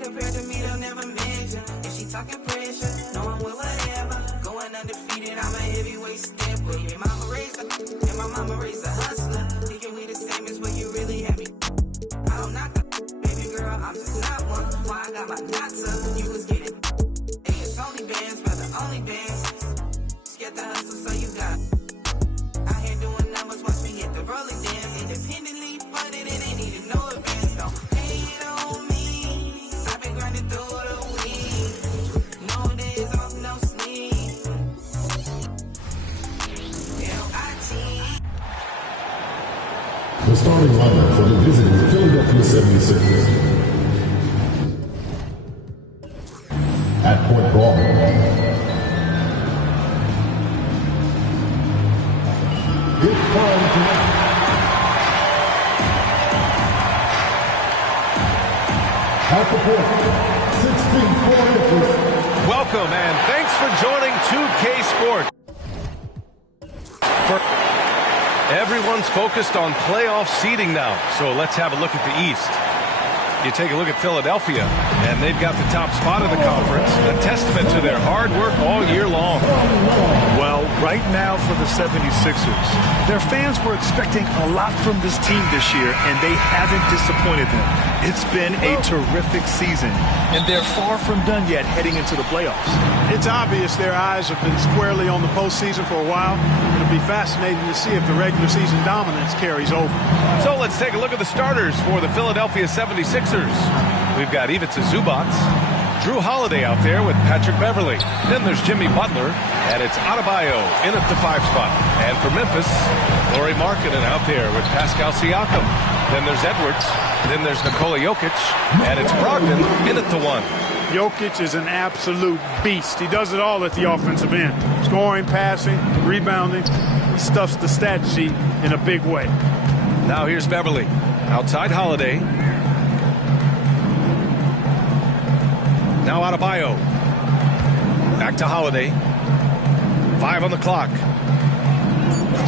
Compared to me, they'll never mention. If she talking pressure, knowing with whatever. Going undefeated, I'm a heavyweight stepper. Your mama raised her, and my mama raised a hustler. Thinking we the same as what you really have me. I don't knock her, baby girl, I'm just not one. Why I got my knots up, you was getting. Hey, it's only bands, brother, only bands. Scared to hustle, so you got. Out here doing numbers, watch me hit the rolling dance. Independently funded, it ain't needed no advance, don't hate it on me. Grinding through the week, no days off, no sleep. L-I-T. The starting lineup for the visiting Philadelphia 76ers. At point guard, it's time to at the point, 6 feet 4 inches. Welcome and thanks for joining 2K Sports. Everyone's focused on playoff seeding now, so let's have a look at the East. You take a look at Philadelphia, and they've got the top spot in the conference, a testament to their hard work all year long. Well, right now for the 76ers, their fans were expecting a lot from this team this year, and they haven't disappointed them. It's been a terrific season, and they're far from done yet heading into the playoffs. It's obvious their eyes have been squarely on the postseason for a while. It'll be fascinating to see if the regular season dominance carries over. So let's take a look at the starters for the Philadelphia 76ers. We've got Ivica Zubac, Drew Holiday out there with Patrick Beverley. Then there's Jimmy Butler, and it's Adebayo in at the 5 spot. And for Memphis, Lauri Markkanen out there with Pascal Siakam. Then there's Edwards. Then there's Nikola Jokic, and it's Brogdon in at the 1. Jokic is an absolute beast. He does it all at the offensive end. Scoring, passing, rebounding. He stuffs the stat sheet in a big way. Now here's Beverley. Outside Holiday. Now Adebayo. Back to Holiday. 5 on the clock.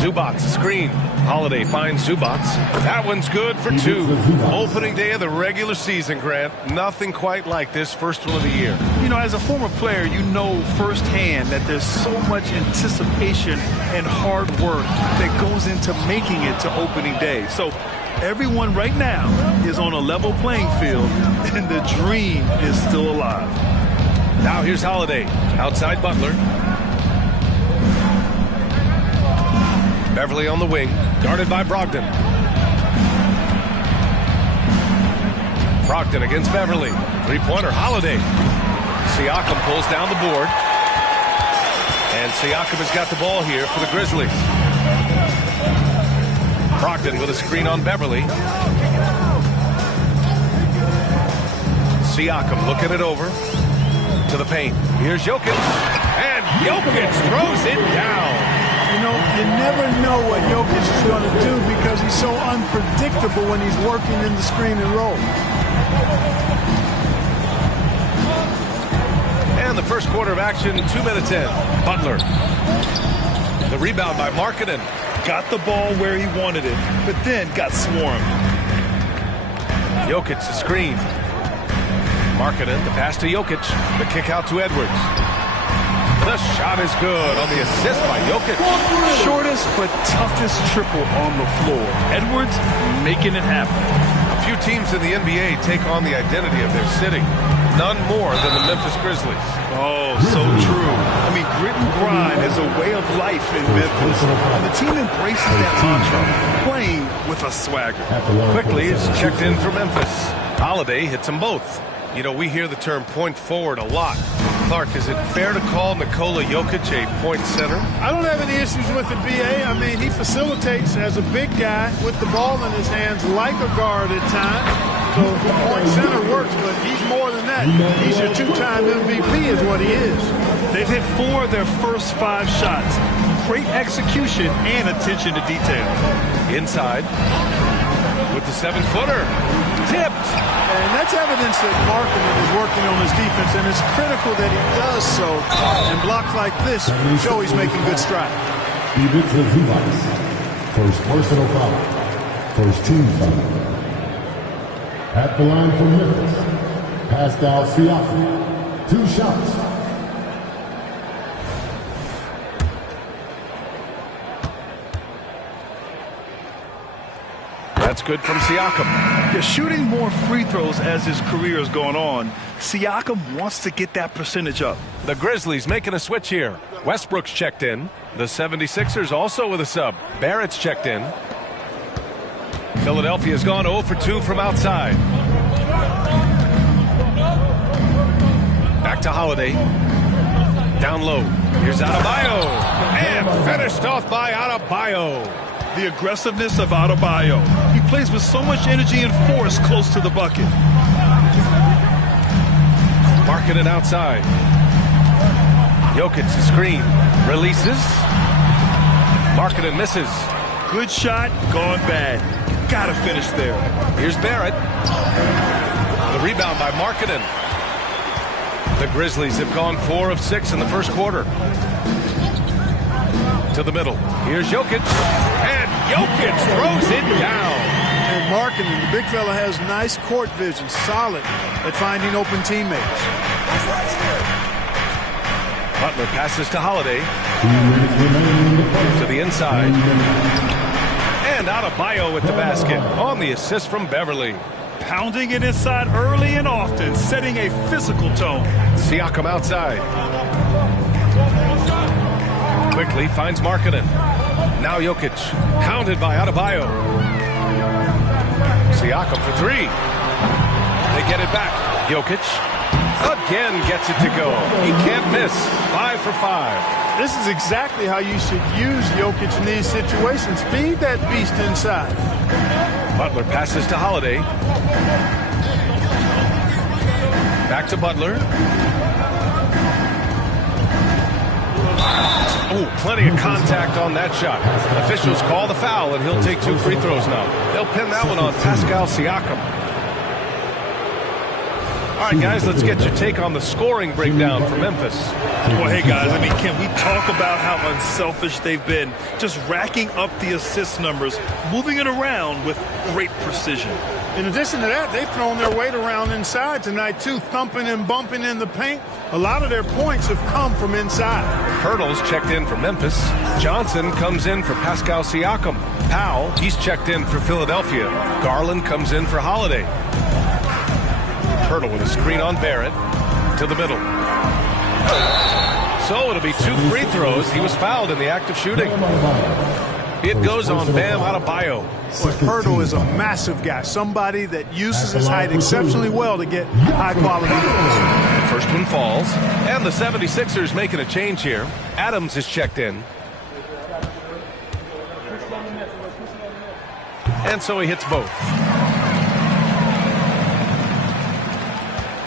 Zubac, screen. Holiday finds Zubac. That one's good for 2. Opening day of the regular season, Grant. Nothing quite like this first one of the year. You know, as a former player, you know firsthand that there's so much anticipation and hard work that goes into making it to opening day. So everyone right now is on a level playing field, and the dream is still alive. Now here's Holiday. Outside Butler. Beverley on the wing, guarded by Brogdon. Brogdon against Beverley. 3-pointer, Holiday. Siakam pulls down the board. And Siakam has got the ball here for the Grizzlies. Brogdon with a screen on Beverley. Siakam looking it over to the paint. Here's Jokic. And Jokic throws it down. You know, you never know what Jokic is going to do because he's so unpredictable when he's working in the screen and roll. And the first quarter of action, 2 minutes in. Butler. The rebound by Markkanen. Got the ball where he wanted it, but then got swarmed. Jokic, the screen. Markkanen, the pass to Jokic. The kick out to Edwards. The shot is good on the assist by Jokic. Shortest but toughest triple on the floor. Edwards making it happen. A few teams in the NBA take on the identity of their city. None more than the Memphis Grizzlies. Oh, so true. I mean, grit and grind is a way of life in Memphis. And the team embraces that mantra, playing with a swagger. Quickly, it's checked in for Memphis. Holiday hits them both. You know, we hear the term point forward a lot. Clark, is it fair to call Nikola Jokic a point center? I don't have any issues with it, B.A. I mean, he facilitates as a big guy with the ball in his hands like a guard at times. So point center works, but he's more than that. He's your 2-time MVP is what he is. They've hit 4 of their first 5 shots. Great execution and attention to detail. Inside with the 7-footer. Tipped. And that's evidence that Markkanen is working on his defense, and it's critical that he does so. And blocks like this show he's making good strides. Zubats. First personal foul. First team foul. At the line for Memphis, Pascal Siakam. 2 shots. That's good from Siakam. Yeah, shooting more free throws as his career is going on. Siakam wants to get that percentage up. The Grizzlies making a switch here. Westbrook's checked in. The 76ers also with a sub. Barrett's checked in. Philadelphia's gone 0 for 2 from outside. Back to Holiday. Down low. Here's Adebayo. And finished off by Adebayo. The aggressiveness of Adebayo. He plays with so much energy and force close to the bucket. Marking it outside. Jokic the screen. Releases. Markkanen misses. Good shot, gone bad. Gotta finish there. Here's Barrett. The rebound by Markkanen. The Grizzlies have gone 4 of 6 in the first quarter. To the middle. Here's Jokic. And Jokic throws it down. And Markkanen, the big fella, has nice court vision. Solid at finding open teammates. Butler passes to Holiday. To the inside. And Adebayo with the basket on the assist from Beverly. Pounding it inside early and often, setting a physical tone. Siakam outside. Quickly finds Markkanen. Now Jokic. Hounded by Adebayo. Siakam for 3. They get it back. Jokic again gets it to go. He can't miss. 5 for 5. This is exactly how you should use Jokic in these situations. Feed that beast inside. Butler passes to Holiday. Back to Butler. Oh, plenty of contact on that shot. Officials call the foul, and he'll take 2 free throws now. They'll pin that one on Pascal Siakam. All right, guys, let's get your take on the scoring breakdown for Memphis. Well, hey, guys, I mean, can we talk about how unselfish they've been? Just racking up the assist numbers, moving it around with great precision. In addition to that, they've thrown their weight around inside tonight, too, thumping and bumping in the paint. A lot of their points have come from inside. Hurdle's checked in for Memphis. Johnson comes in for Pascal Siakam. Powell, he's checked in for Philadelphia. Garland comes in for Holiday. Hurdle with a screen on Barrett. To the middle. So it'll be 2 free throws. He was fouled in the act of shooting. It goes on Bam Adebayo. Hurdle is a massive guy, somebody that uses his height exceptionally well to get high-quality goals. The first one falls, and the 76ers making a change here. Adams is checked in. And so he hits both.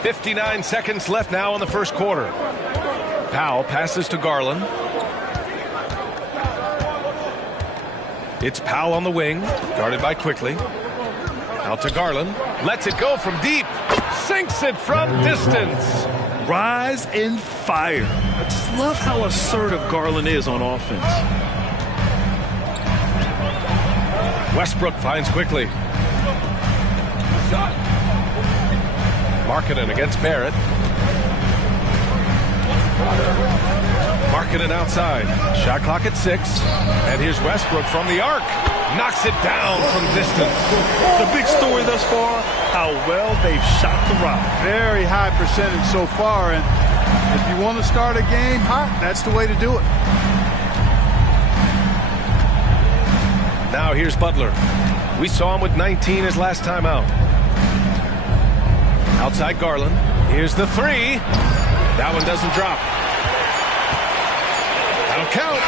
59 seconds left now in the first quarter. Powell passes to Garland. It's Powell on the wing, guarded by Quickly. Out to Garland. Lets it go from deep. Sinks it from distance. Rise and fire. I just love how assertive Garland is on offense. Westbrook finds Quickly. Markkanen against Barrett. Markkanen outside. Shot clock at 6. And here's Westbrook from the arc. Knocks it down from distance. The big story thus far, how well they've shot the rock. Very high percentage so far. And if you want to start a game hot, that's the way to do it. Now here's Butler. We saw him with 19 his last time out. Outside Garland. Here's the 3. That one doesn't drop. That'll count.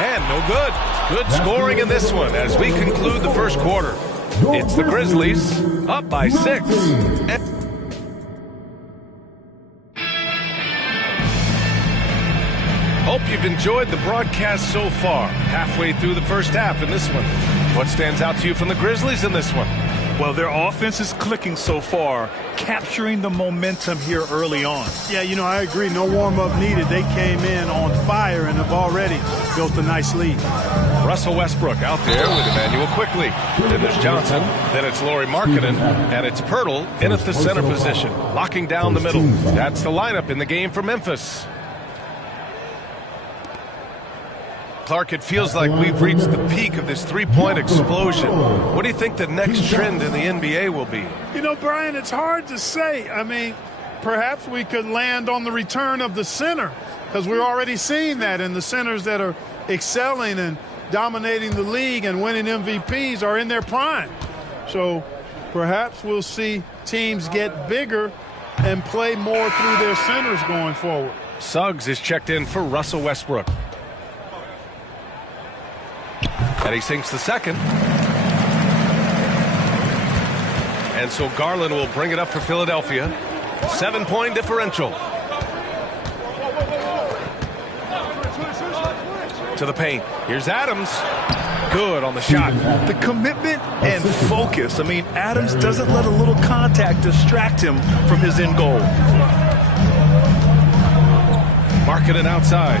And no good. Good scoring in this one as we conclude the first quarter. It's the Grizzlies up by 6. Hope you've enjoyed the broadcast so far. Halfway through the first half in this one. What stands out to you from the Grizzlies in this one? Well, their offense is clicking so far, capturing the momentum here early on. Yeah, you know, I agree. No warm-up needed. They came in on fire and have already built a nice lead. Russell Westbrook out there with Emmanuel quickly. Then there's Johnson. Then it's Lauri Markkanen. And it's Pirtle in at the center position, locking down the middle. That's the lineup in the game for Memphis. Clark, it feels like we've reached the peak of this three-point explosion. What do you think the next trend in the NBA will be? You know, Brian, it's hard to say. I mean, perhaps we could land on the return of the center, because we're already seeing that, and the centers that are excelling and dominating the league and winning MVPs are in their prime. So perhaps we'll see teams get bigger and play more through their centers going forward. Suggs is checked in for Russell Westbrook. And he sinks the second. And so Garland will bring it up for Philadelphia. 7-point differential. To the paint. Here's Adams. Good on the shot. The commitment and focus. I mean, Adams doesn't let a little contact distract him from his end goal. Markkanen outside.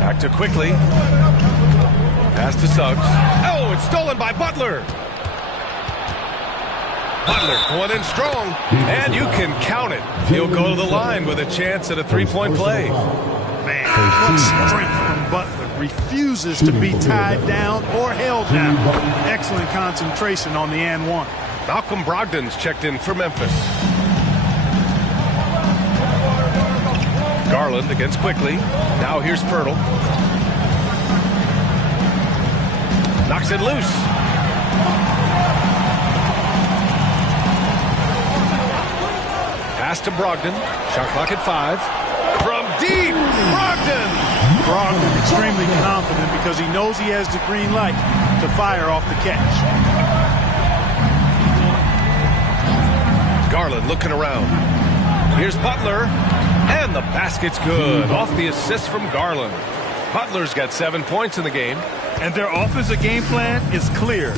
Back to quickly. Pass to Suggs. Oh, it's stolen by Butler. Butler going in strong. And you can count it. He'll go to the line with a chance at a three-point play. Man, what strength from Butler. Refuses to be tied down or held down. Excellent concentration on the and one. Malcolm Brogdon's checked in for Memphis. Garland against quickly. Now here's Pirtle. Knocks it loose. Pass to Brogdon. Shot clock at 5. From deep, Brogdon. Brogdon extremely confident because he knows he has the green light to fire off the catch. Garland looking around. Here's Butler. And the basket's good. Off the assist from Garland. Butler's got 7 points in the game. And their offensive game plan is clear.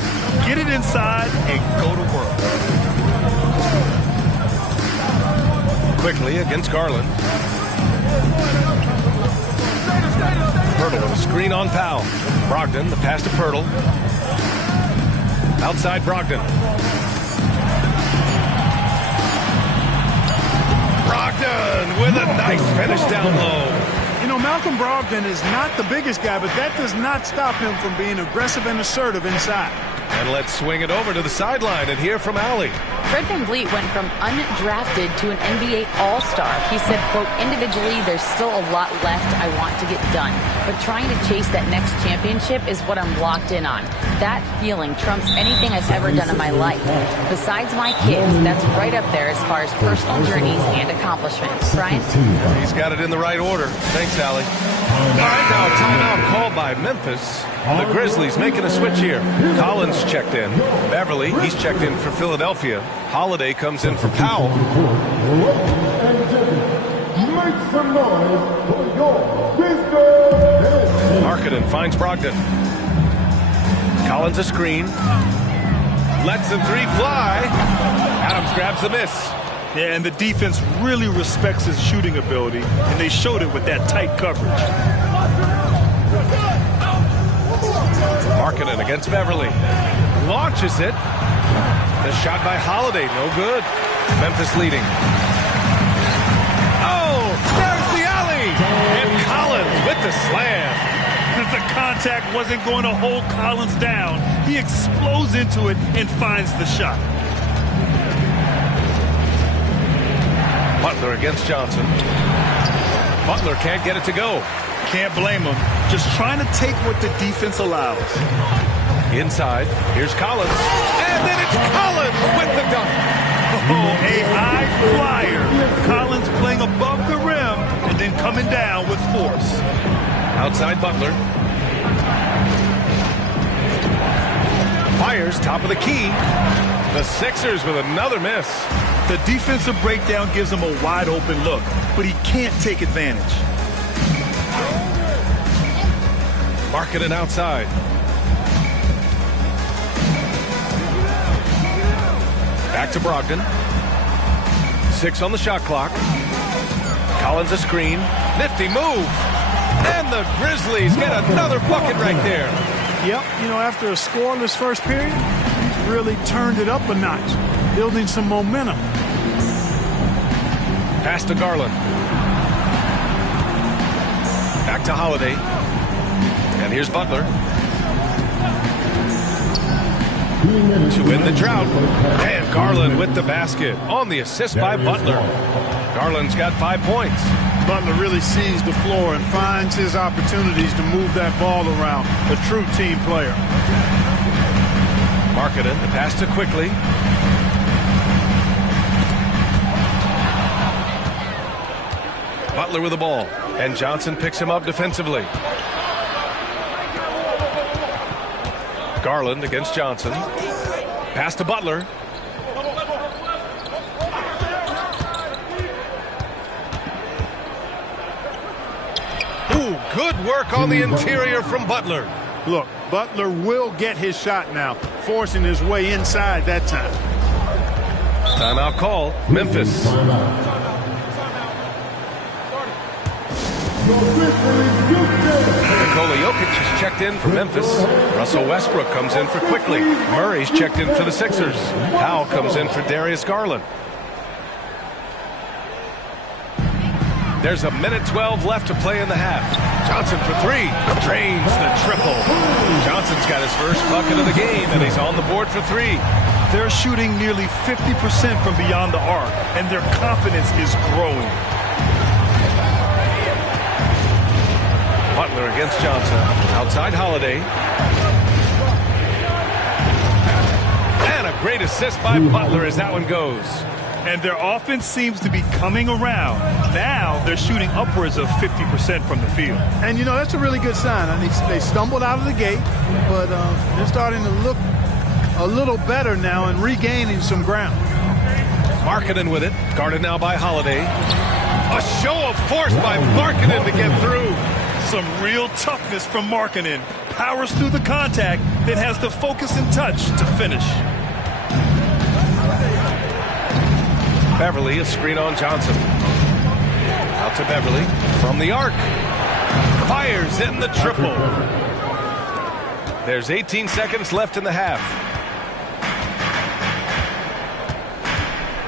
Get it inside and go to work. Quickly against Garland. Pirtle with a screen on Powell. Brogdon, the pass to Pirtle. Outside Brogdon. Brogdon with a nice finish down low. You know, Malcolm Brogdon is not the biggest guy, but that does not stop him from being aggressive and assertive inside. And let's swing it over to the sideline and hear from Allie. Fred VanVleet went from undrafted to an NBA All-Star. He said, quote, individually, there's still a lot left I want to get done. But trying to chase that next championship is what I'm locked in on. That feeling trumps anything I've ever done in my life. Besides my kids, that's right up there as far as personal journeys and accomplishments. Brian? He's got it in the right order. Thanks, Allie. All right, now a timeout called by Memphis. The Grizzlies making a switch here. Collins checked in. Beverly, he's checked in for Philadelphia. Holiday comes in for Powell. Make some noise for your Grizzlies. Markkanen finds Brogdon. Collins a screen. Lets the three fly. Adams grabs the miss. Yeah, and the defense really respects his shooting ability, and they showed it with that tight coverage. Markkanen against Beverly. Launches it. The shot by Holiday, no good. Memphis leading. Oh, there's the alley. And Collins with the slam. The contact wasn't going to hold Collins down. He explodes into it and finds the shot. Butler against Johnson. Butler can't get it to go. Can't blame him. Just trying to take what the defense allows. Inside, here's Collins. And then it's Collins with the dunk. Oh, a high flyer. Collins playing above the rim and then coming down with force. Outside Butler. Fires top of the key. The Sixers with another miss. The defensive breakdown gives him a wide open look, but he can't take advantage. Markkanen outside. Back to Brogdon. 6 on the shot clock. Collins a screen. Nifty move. And the Grizzlies get another bucket right there. Yep, you know, after a scoreless first period, he's really turned it up a notch, building some momentum. Pass to Garland. Back to Holiday. And here's Butler. To win the drought. And Garland with the basket on the assist by Butler. Garland's got 5 points. Butler really sees the floor and finds his opportunities to move that ball around. A true team player. Markkanen, the pass to Quickly. Butler with the ball. And Johnson picks him up defensively. Garland against Johnson. Pass to Butler. Ooh, good work on the interior from Butler. Look, Butler will get his shot now, forcing his way inside that time. Timeout call, Memphis. Nikola Jokic is checked in for Memphis. Russell Westbrook comes in for Quickly. Murray's checked in for the Sixers. Powell comes in for Darius Garland. There's a minute 12 left to play in the half. Johnson for 3. Drains the triple. Johnson's got his first bucket of the game, and he's on the board for 3. They're shooting nearly 50% from beyond the arc, and their confidence is growing. Butler against Johnson. Outside Holiday. And a great assist by Butler as that one goes. And their offense seems to be coming around. Now they're shooting upwards of 50% from the field. And, you know, that's a really good sign. I mean, they stumbled out of the gate, but they're starting to look a little better now and regaining some ground. Markkanen with it. Guarded now by Holiday. A show of force by Markkanen to get through. Some real toughness from Markkanen. Powers through the contact, then has the focus and touch to finish. Beverly, a screen on Johnson. Out to Beverly from the arc. Fires in the triple. There's 18 seconds left in the half.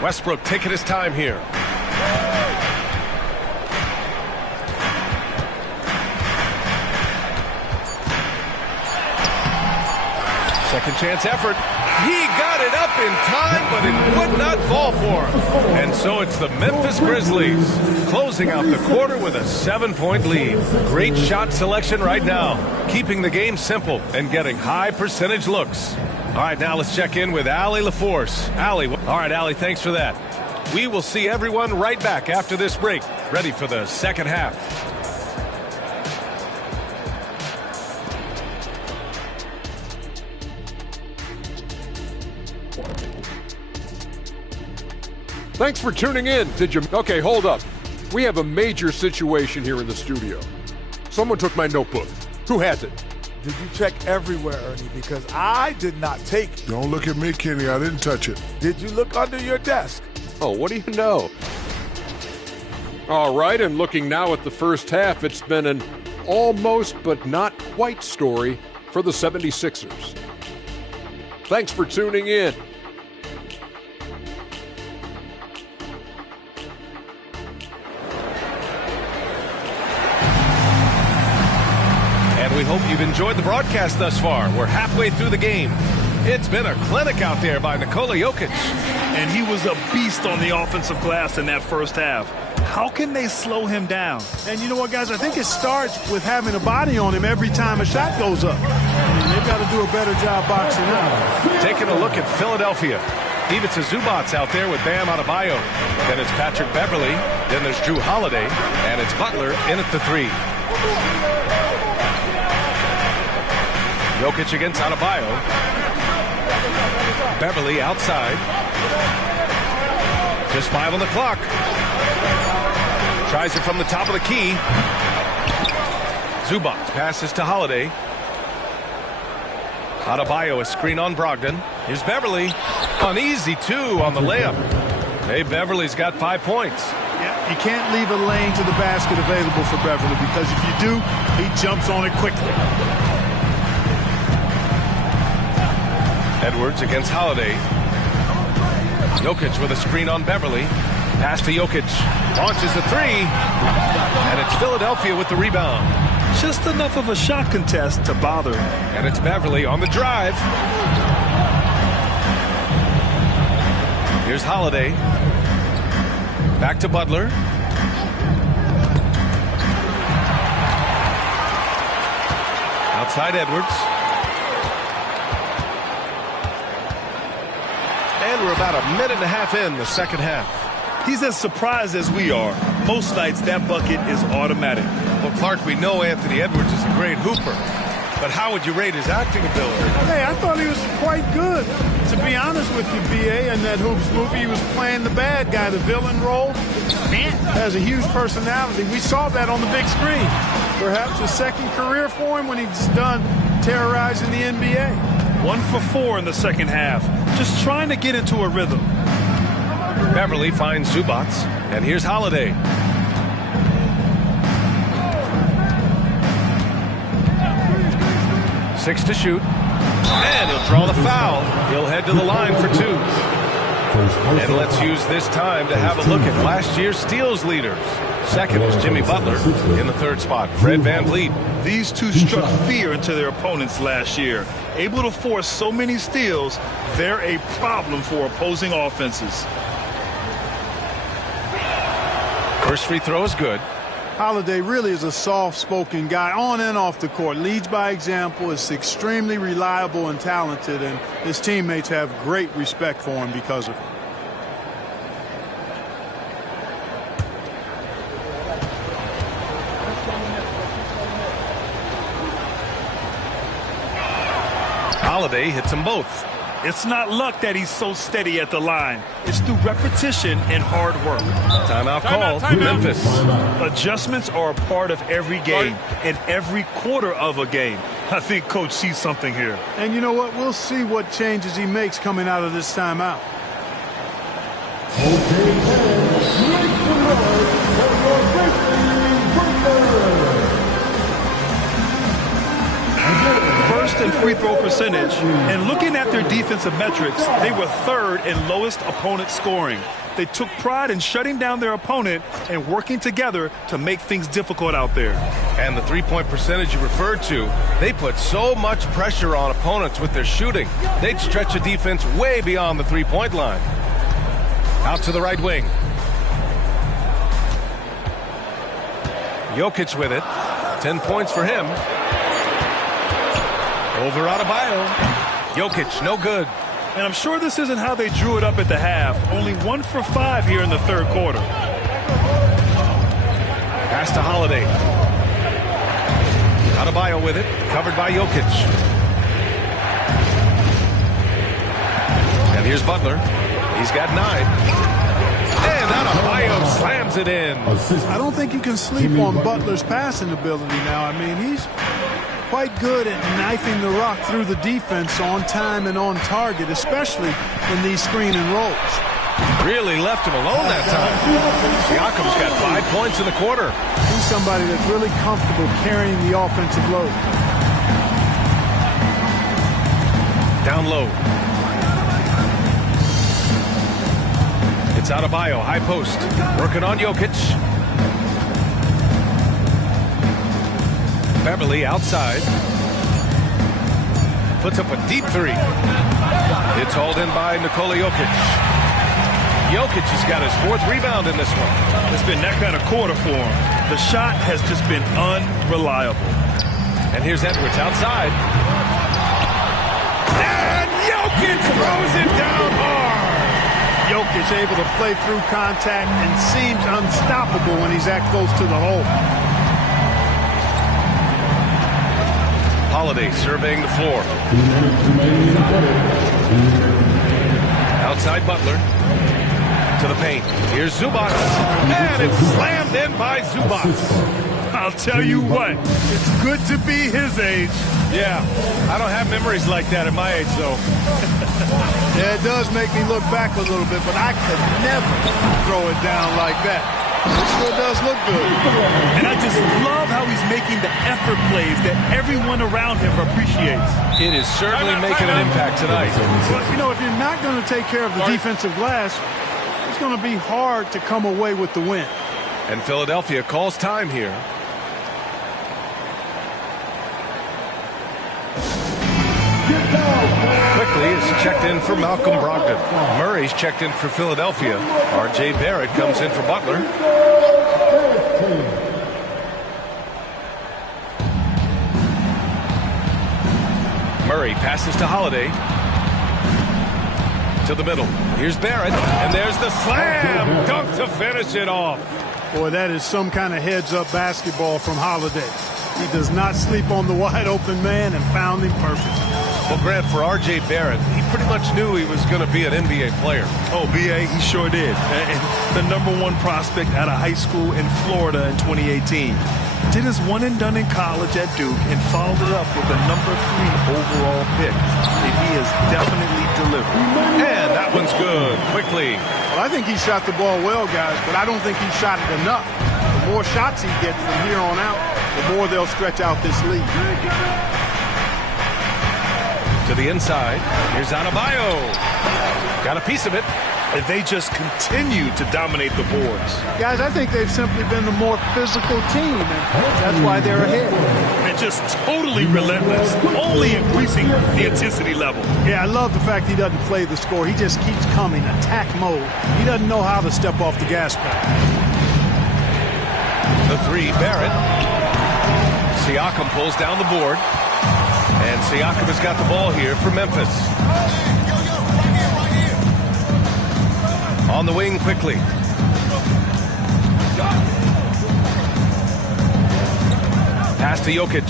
Westbrook taking his time here. Second chance effort. He got it up in time, but it would not fall for him. And so it's the Memphis Grizzlies closing out the quarter with a 7-point lead. Great shot selection right now, keeping the game simple and getting high percentage looks. All right, now let's check in with Allie LaForce. Allie, all right, Allie, thanks for that. We will see everyone right back after this break, ready for the second half. Thanks for tuning in. Okay, hold up. We have a major situation here in the studio. Someone took my notebook. Who has it? Did you check everywhere, Ernie? Because I did not take it. Don't look at me, Kenny. I didn't touch it. Did you look under your desk? Oh, what do you know? All right, and looking now at the first half, it's been an almost but not quite story for the 76ers. Thanks for tuning in. We hope you've enjoyed the broadcast thus far. We're halfway through the game. It's been a clinic out there by Nikola Jokic. And he was a beast on the offensive glass in that first half. How can they slow him down? And you know what, guys? I think it starts with having a body on him every time a shot goes up. They've got to do a better job boxing out. Taking a look at Philadelphia. Ivica Zubac's out there with Bam Adebayo. Then it's Patrick Beverly. Then there's Drew Holiday. And it's Butler in at the 3. Jokic against Adebayo. Beverly outside. Just 5 on the clock. Tries it from the top of the key. Zubac passes to Holiday. Adebayo, a screen on Brogdon. Here's Beverly. An easy 2 on the layup. Hey, Beverly's got 5 points. Yeah, you can't leave a lane to the basket available for Beverly, because if you do, he jumps on it quickly. Edwards against Holiday. Jokic with a screen on Beverly. Pass to Jokic. Launches a 3. And it's Philadelphia with the rebound. Just enough of a shot contest to bother. And it's Beverly on the drive. Here's Holiday. Back to Butler. Outside Edwards. And we're about a minute and a half in the second half. He's as surprised as we are. Most nights that bucket is automatic. Well, Clark, we know Anthony Edwards is a great hooper. But how would you rate his acting ability? Hey, I thought he was quite good. To be honest with you, B.A., in that Hoops movie, he was playing the bad guy, the villain role. Man, has a huge personality. We saw that on the big screen. Perhaps a second career for him when he's done terrorizing the NBA. 1 for 4 in the second half. Just trying to get into a rhythm. Beverly finds Zubac. And here's Holiday. Six to shoot. And he'll draw the foul. He'll head to the line for 2. And let's use this time to have a look at last year's steals leaders. Second is Jimmy Butler. In the third spot, Fred VanVleet. These two struck fear into their opponents last year. Able to force so many steals, they're a problem for opposing offenses. First free throw is good. Holiday really is a soft-spoken guy on and off the court. Leads by example, is extremely reliable and talented, and his teammates have great respect for him because of it. Holiday hits them both. It's not luck that he's so steady at the line. It's through repetition and hard work. Timeout call. Memphis. Adjustments are a part of every game and every quarter of a game. I think Coach sees something here. And you know what? We'll see what changes he makes coming out of this timeout. First in free throw percentage, and looking at their defensive metrics, they were third in lowest opponent scoring. They took pride in shutting down their opponent and working together to make things difficult out there. And the three-point percentage you referred to, they put so much pressure on opponents with their shooting. They'd stretch a defense way beyond the three-point line. Out to the right wing. Jokic with it. 10 points for him. Over Adebayo. Jokic, no good. And I'm sure this isn't how they drew it up at the half. Only 1 for 5 here in the third quarter. Pass to Holiday. Adebayo with it, covered by Jokic. And here's Butler. He's got 9. And Adebayo slams it in. I don't think you can sleep on Butler's passing ability now. I mean, he's quite good at knifing the rock through the defense on time and on target, especially in these screen and rolls. Really left him alone that time. Siakam's got 5 points in the quarter. He's somebody that's really comfortable carrying the offensive load. Down low. It's Adebayo, high post. Working on Jokic. Beverly outside. Puts up a deep 3. It's hauled in by Nikola Jokic. Jokic has got his 4th rebound in this one. It's been that kind of quarter for him. The shot has just been unreliable. And here's Edwards outside. And Jokic throws it down hard. Jokic able to play through contact and seems unstoppable when he's that close to the hole. Holiday surveying the floor. Outside Butler. To the paint. Here's Zubac. And it's slammed in by Zubac. I'll tell you what, it's good to be his age. Yeah, I don't have memories like that at my age, though. Yeah, it does make me look back a little bit, but I could never throw it down like that. It sure does look good. And I just love how he's making the effort plays that everyone around him appreciates. It is certainly making an impact tonight. Well, you know, if you're not going to take care of the defensive glass, it's going to be hard to come away with the win. And Philadelphia calls time here. Quickly is checked in for Malcolm Brogdon. Murray's checked in for Philadelphia. R.J. Barrett comes in for Butler. Murray passes to Holiday. To the middle. Here's Barrett. And there's the slam dunk to finish it off. Boy, that is some kind of heads-up basketball from Holiday. He does not sleep on the wide-open man and found him perfect. Well, Grant, for R.J. Barrett, he pretty much knew he was going to be an NBA player. Oh, B.A., he sure did. And the #1 prospect out of high school in Florida in 2018. Did his one and done in college at Duke and followed it up with a #3 overall pick. And he has definitely delivered. And that one's good. Quickly. Well, I think he shot the ball well, guys, but I don't think he shot it enough. The more shots he gets from here on out, the more they'll stretch out this lead. To the inside. Here's Adebayo. Got a piece of it. And they just continue to dominate the boards. Guys, I think they've simply been the more physical team, and that's why they're ahead. And just totally relentless, only increasing the intensity level. Yeah, I love the fact he doesn't play the score. He just keeps coming, attack mode. He doesn't know how to step off the gas pedal. The three, Barrett. Siakam pulls down the board. And Siakam has got the ball here for Memphis. On the wing quickly. Pass to Jokic.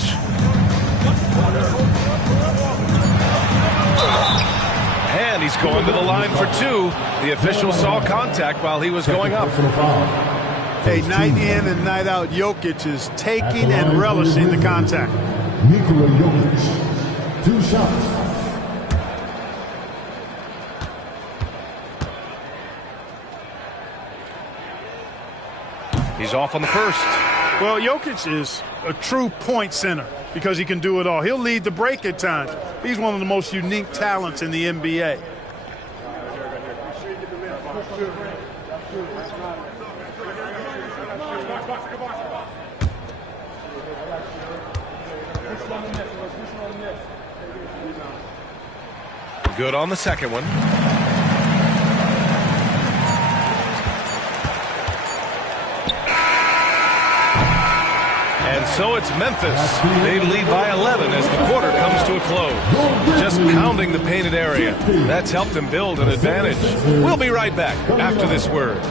And he's going to the line for two. The official saw contact while he was going up. Hey, night in and night out, Jokic is taking and relishing the contact. Nikola Jokic, 2 shots. He's off on the first. Well, Jokic is a true point center because he can do it all. He'll lead the break at times. He's one of the most unique talents in the NBA. Good on the second one. And so it's Memphis. They lead by 11 as the quarter comes to a close. Just pounding the painted area. That's helped them build an advantage. We'll be right back after this word.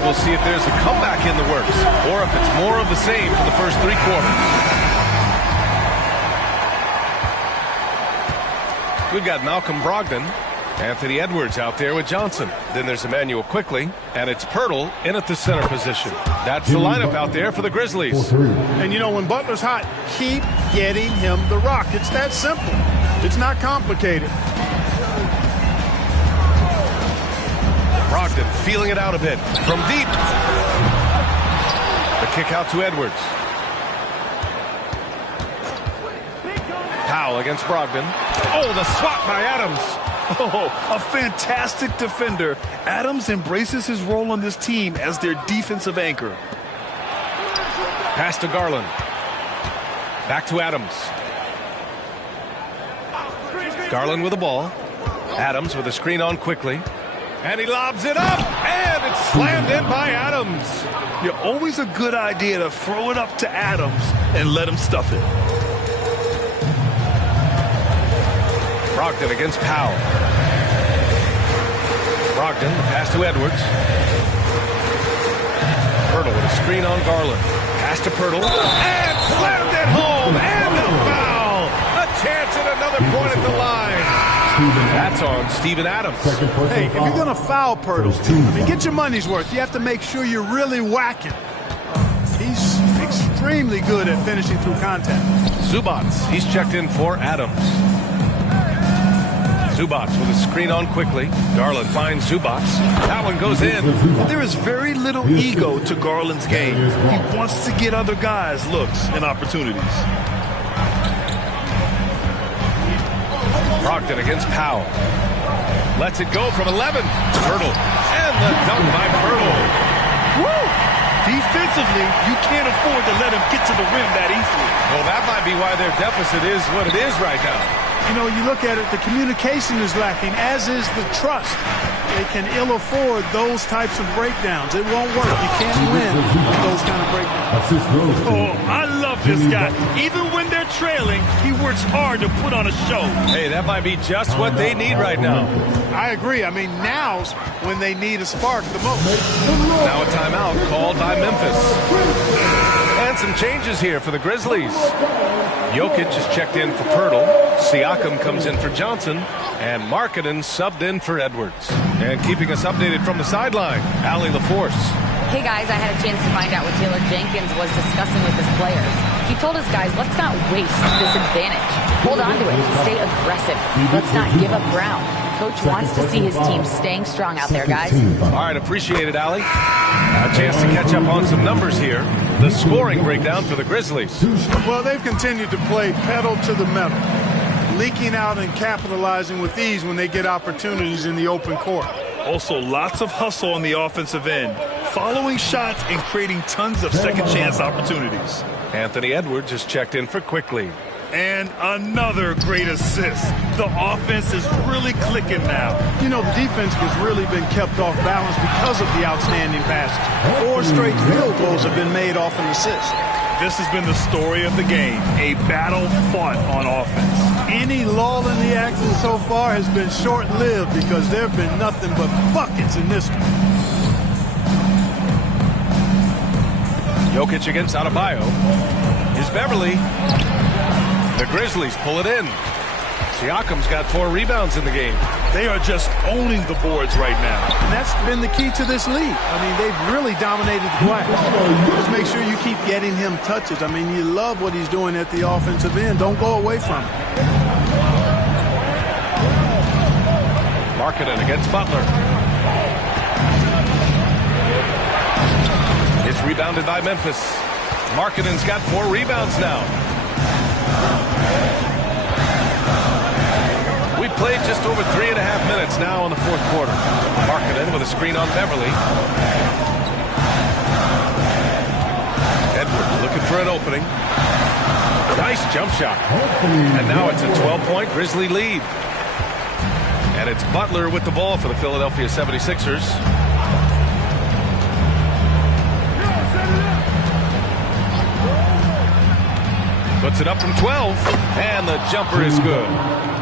We'll see if there's a comeback in the works or if it's more of the same for the first 3 quarters. We've got Malcolm Brogdon, Anthony Edwards out there with Johnson. Then there's Emmanuel Quickly, and it's Pirtle in at the center position. That's the lineup out there for the Grizzlies. And you know, when Butler's hot, keep getting him the rock. It's that simple. It's not complicated. Brogdon feeling it out a bit from deep. The kick out to Edwards. Powell against Brogdon. Oh, the swat by Adams. Oh, a fantastic defender. Adams embraces his role on this team as their defensive anchor. Pass to Garland. Back to Adams. Garland with the ball. Adams with a screen on Quickly. And he lobs it up, and it's slammed in by Adams. You're always a good idea to throw it up to Adams and let him stuff it. Brogdon against Powell. Brogdon, the pass to Edwards. with a screen on Garland. Pass to Pirtle. And slammed it home. And a foul. A chance at another point at the line. That's on Steven Adams. Hey, if you're going to foul Pirtle, I mean, get your money's worth. You have to make sure you're really whacking. He's extremely good at finishing through contact. Zubats, he's checked in for Adams. Zubats with a screen on quickly. Garland finds Zubats. That one goes in. There is very little ego to Garland's game. He wants to get other guys looks and opportunities. Brogdon against Powell. Lets it go from 11. Pirtle. And the dunk by Pirtle. Woo! Defensively, you can't afford to let him get to the rim that easily. Well, that might be why their deficit is what it is right now. You know, you look at it, the communication is lacking, as is the trust. They can ill afford those types of breakdowns. It won't work. You can't win with those kind of breakdowns. Oh, I love this guy. Even when they're trailing, he works hard to put on a show. Hey, that might be just what they need right now. I agree. I mean, now's when they need a spark the most. Now a timeout called by Memphis. And some changes here for the Grizzlies. Jokic is checked in for Pirtle. Siakam comes in for Johnson. And Markkanen subbed in for Edwards. And keeping us updated from the sideline, Allie LaForce. Hey guys, I had a chance to find out what Taylor Jenkins was discussing with his players. He told his guys, let's not waste this advantage. Hold on to it. Stay aggressive. Let's not give up ground. Coach wants to see his team staying strong out there, guys. All right, appreciate it, Allie. A chance to catch up on some numbers here. The scoring breakdown for the Grizzlies. Well, they've continued to play pedal to the metal, leaking out and capitalizing with ease when they get opportunities in the open court. Also, lots of hustle on the offensive end, following shots and creating tons of second chance opportunities. Anthony Edwards is checked in for Quickly. And another great assist. The offense is really clicking now. You know, the defense has really been kept off balance because of the outstanding passes. 4 straight field goals have been made off an assist. This has been the story of the game, a battle fought on offense. Any lull in the action so far has been short-lived because there have been nothing but buckets in this one. Jokic against Adebayo. Here's Beverly. The Grizzlies pull it in. Siakam's got 4 rebounds in the game. They are just owning the boards right now. And that's been the key to this league. I mean, they've really dominated the glass. Just make sure you keep getting him touches. I mean, you love what he's doing at the offensive end. Don't go away from it. Markkanen against Butler. It's rebounded by Memphis. Markkanen's got 4 rebounds now. We played just over 3.5 minutes now in the 4th quarter. Markkanen with a screen on Beverly. Edwards looking for an opening. Nice jump shot. And now it's a 12-point Grizzly lead. And it's Butler with the ball for the Philadelphia 76ers. Puts it up from 12, and the jumper is good.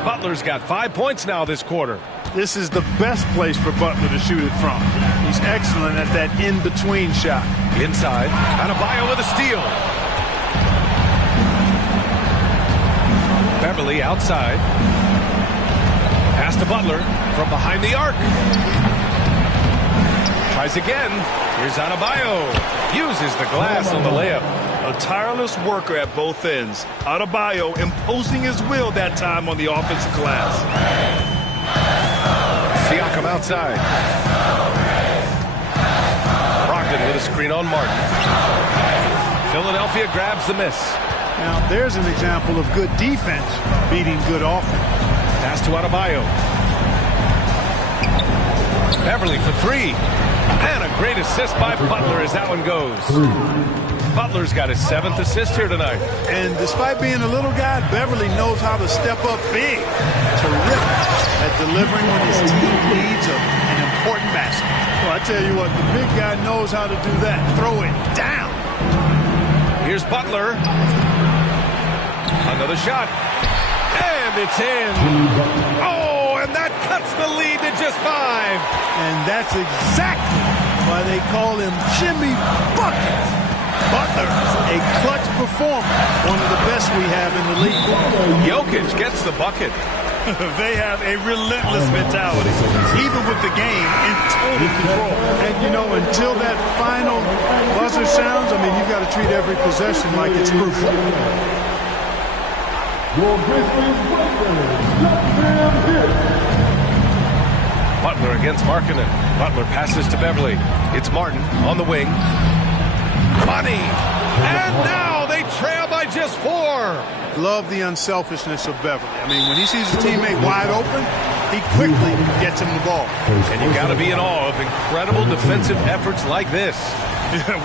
Butler's got 5 points now this quarter. This is the best place for Butler to shoot it from. He's excellent at that in-between shot. Inside, Adebayo with a steal. Beverly outside. Pass to Butler from behind the arc. Tries again. Here's Adebayo. Uses the glass on the layup. A tireless worker at both ends. Adebayo imposing his will that time on the offensive glass. Siakam outside. Brogdon with a screen on Martin. Philadelphia grabs the miss. Now, there's an example of good defense beating good offense. Pass to Adebayo. Beverly for 3. And a great assist by Butler as that one goes. Butler's got his 7th assist here tonight. And despite being a little guy, Beverly knows how to step up big. Terrific at delivering when his team needs an important basket. Well, I tell you what, the big guy knows how to do that. Throw it down. Here's Butler. Another shot. And it's in. Oh, and that cuts the lead to just 5. And that's exactly why they call him Jimmy Bucket. Butler, a clutch performer, one of the best we have in the league. Jokic gets the bucket. They have a relentless mentality, even with the game in total control. And, you know, until that final buzzer sounds, I mean, you've got to treat every possession like it's crucial. Butler against Markkanen. Butler passes to Beverly. It's Martin on the wing. Money! And now they trail by just 4. Love the unselfishness of Beverly. I mean, when he sees his teammate wide open, he quickly gets him the ball. And you got to be in awe of incredible defensive efforts like this.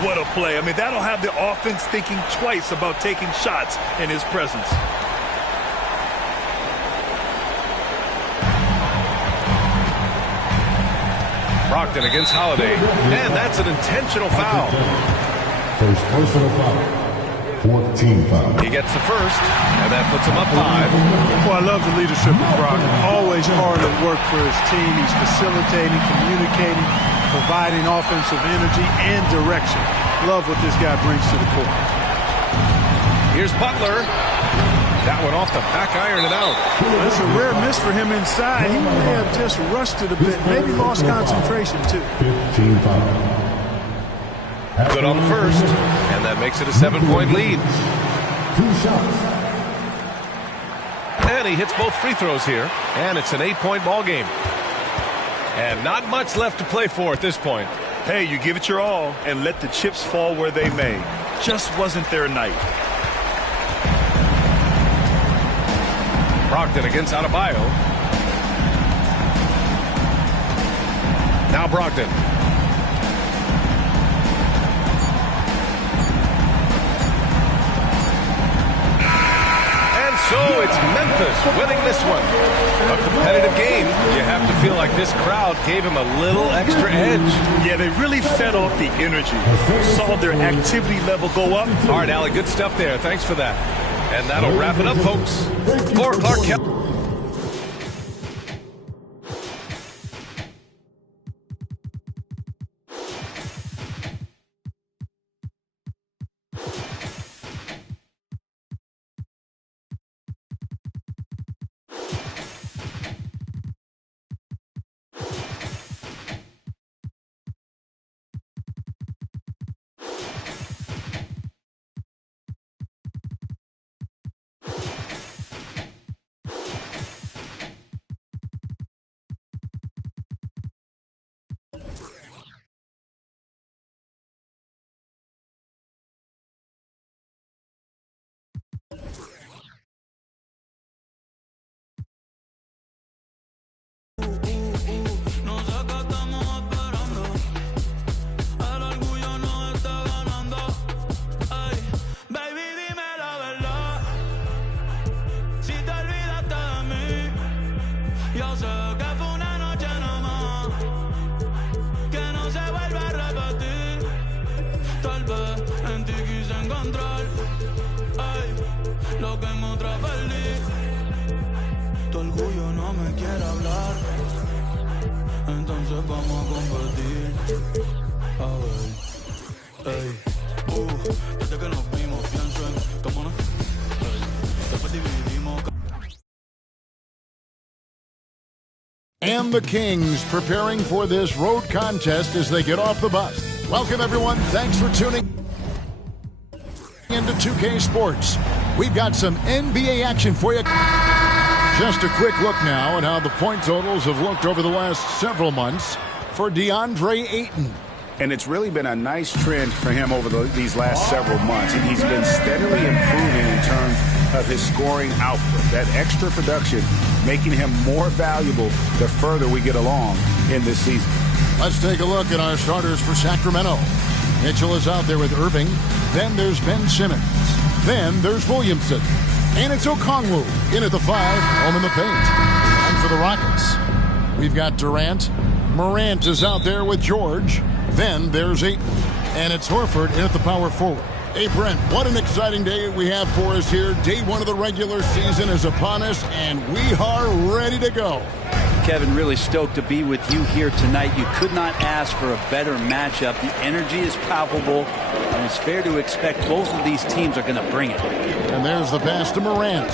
What a play. I mean, that'll have the offense thinking twice about taking shots in his presence. Brogdon against Holiday. And that's an intentional foul. First personal foul. 14 foul. He gets the first, and that puts him up 5. Well, I love the leadership of Brogdon. Always hard at work for his team. He's facilitating, communicating, providing offensive energy and direction. Love what this guy brings to the court. Here's Butler. That one off the back iron and out. That's a rare miss for him inside. He may have just rushed it a bit. Maybe lost concentration, too. 15 foul. Good on the first, and that makes it a 7-point lead. 2 shots. And he hits both free throws here, and it's an 8-point ball game. And not much left to play for at this point. Hey, you give it your all and let the chips fall where they may. Just wasn't their night. Brogdon against Adebayo. Now Brogdon. So it's Memphis winning this one. A competitive game. You have to feel like this crowd gave him a little extra edge. Yeah, they really fed off the energy. Saw their activity level go up. All right, Allie, good stuff there. Thanks for that. And that'll wrap it up, folks. For Clark Kelly. And the Kings preparing for this road contest as they get off the bus. Welcome, everyone. Thanks for tuning into 2K Sports. We've got some NBA action for you. Just a quick look now at how the point totals have looked over the last several months for DeAndre Ayton. And it's really been a nice trend for him over these last several months. He's been steadily improving in terms of his scoring output. That extra production making him more valuable the further we get along in this season. Let's take a look at our starters for Sacramento. Mitchell is out there with Irving. Then there's Ben Simmons. Then there's Williamson. And it's Okongwu in at the 5, home in the paint. And for the Rockets, we've got Durant. Morant is out there with George. Then there's Ayton. And it's Horford in at the power forward. Hey, Brent, what an exciting day we have for us here. Day 1 of the regular season is upon us, and we are ready to go. Kevin, really stoked to be with you here tonight. You could not ask for a better matchup. The energy is palpable, and it's fair to expect both of these teams are going to bring it. And there's the pass to Morant.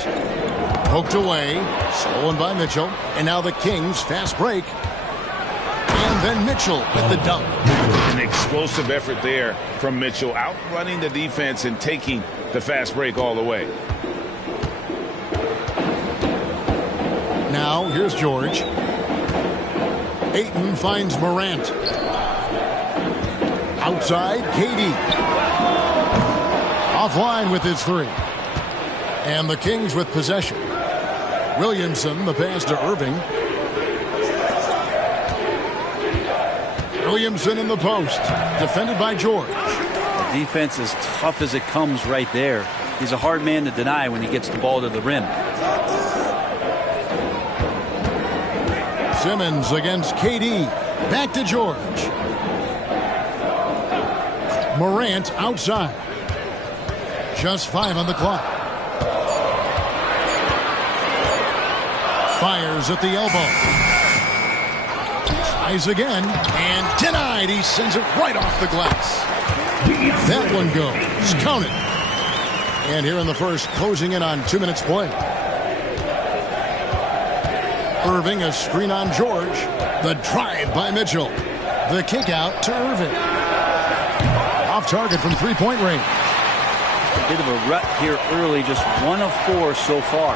Poked away, stolen by Mitchell, and now the Kings fast break. And then Mitchell with the dunk. An explosive effort there from Mitchell, outrunning the defense and taking the fast break all the way. Now here's George. Ayton finds Morant. Outside, KD. Offline with his three. And the Kings with possession. Williamson, the pass to Irving. Williamson in the post. Defended by George. The defense is tough as it comes right there. He's a hard man to deny when he gets the ball to the rim. Simmons against KD. Back to George. Morant outside. Just 5 on the clock. Fires at the elbow. Tries again and denied. He sends it right off the glass. That one goes. Count it. And here in the first, closing in on 2 minutes play. Irving, a screen on George. The drive by Mitchell. The kick out to Irving. Off target from three-point range. A bit of a rut here early, just 1 of 4 so far.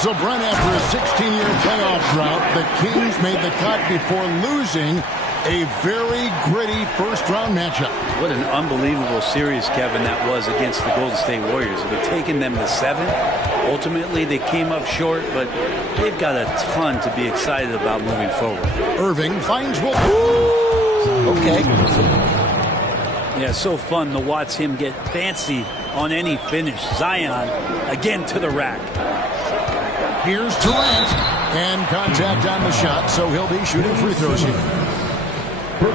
So, Brent, after a 16-year playoff drought, the Kings made the cut before losing a very gritty first-round matchup. What an unbelievable series, Kevin, that was against the Golden State Warriors. It had taken them to 7. Ultimately, they came up short, but they've got a ton to be excited about moving forward. Irving finds Will. Okay. Yeah, so fun to watch him get fancy on any finish. Zion, again to the rack. Here's Durant. And contact on the shot, so he'll be shooting free throws here.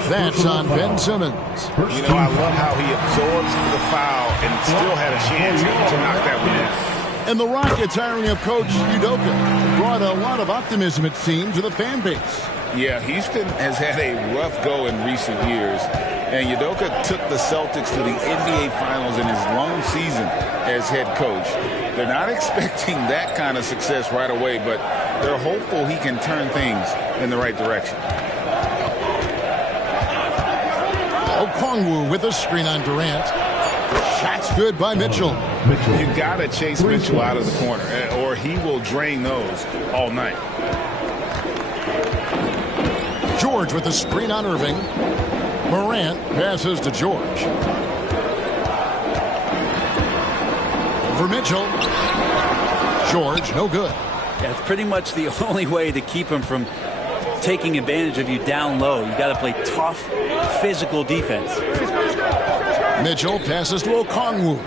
That's on Ben Simmons. You know, I love how he absorbs the foul and still had a chance to knock that one down. And the Rockets hiring of Coach Udoka brought a lot of optimism, it seemed, to the fan base. Yeah, Houston has had a rough go in recent years. And Udoka took the Celtics to the NBA Finals in his lone season as head coach. They're not expecting that kind of success right away, but they're hopeful he can turn things in the right direction. Okongwu with a screen on Durant. Shot's good by Mitchell. You got to chase Mitchell out of the corner, or he will drain those all night. George with a screen on Irving. Morant passes to George. For Mitchell. George, no good. Yeah, it's pretty much the only way to keep him from taking advantage of you down low. You got to play tough, physical defense. Mitchell passes to Okongwu.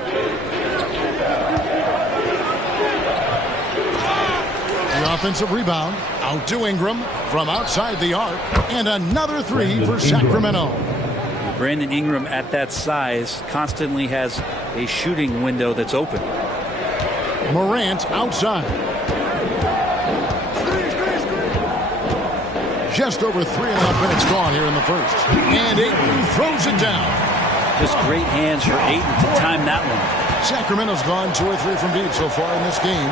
The offensive rebound out to Ingram from outside the arc, and another three for Sacramento. Brandon Ingram at that size constantly has a shooting window that's open. Morant outside. Just over 3.5 minutes gone here in the first. And Ayton throws it down. Just great hands for Ayton to time that one. Sacramento's gone 2 or 3 from deep so far in this game.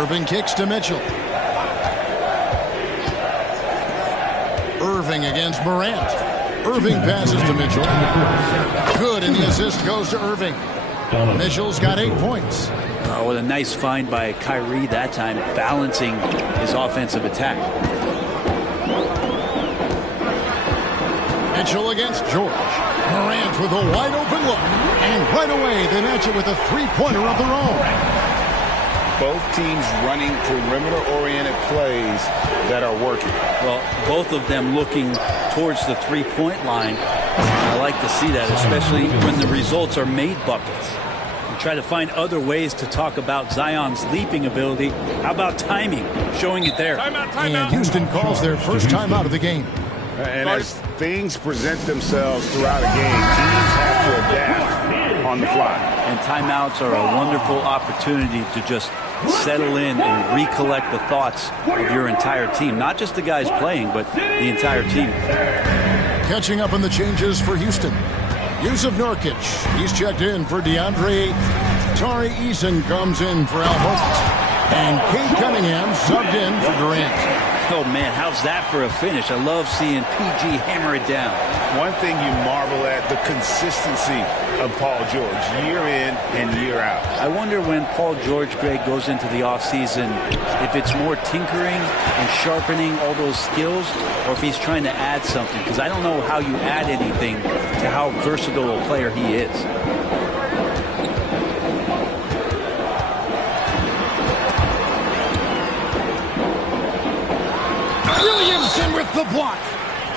Irving kicks to Mitchell. Irving against Morant. Irving passes to Mitchell. Good, and the assist goes to Irving. Mitchell's got 8 points. Oh, what a nice find by Kyrie that time, balancing his offensive attack. Mitchell against George. Morant with a wide open look. And right away, they match it with a three-pointer of their own. Both teams running perimeter-oriented plays that are working. Well, both of them looking towards the three-point line. I like to see that, especially when the results are made buckets. You try to find other ways to talk about Zion's leaping ability. How about timing? Showing it there. And Houston calls their first timeout of the game. And as things present themselves throughout a game, teams have to adapt on the fly. And timeouts are a wonderful opportunity to just settle in and recollect the thoughts of your entire team. Not just the guys playing, but the entire team. Catching up on the changes for Houston. Yusuf Nurkic, he's checked in for DeAndre Ayton. Tari Eason comes in for Al Horford. And Cade Cunningham subbed in for Durant. Oh, man, how's that for a finish? I love seeing PG hammer it down. One thing you marvel at, the consistency of Paul George, year in and year out. I wonder when Paul George, Greg, goes into the offseason, if it's more tinkering and sharpening all those skills, or if he's trying to add something. Because I don't know how you add anything to how versatile a player he is. With the block.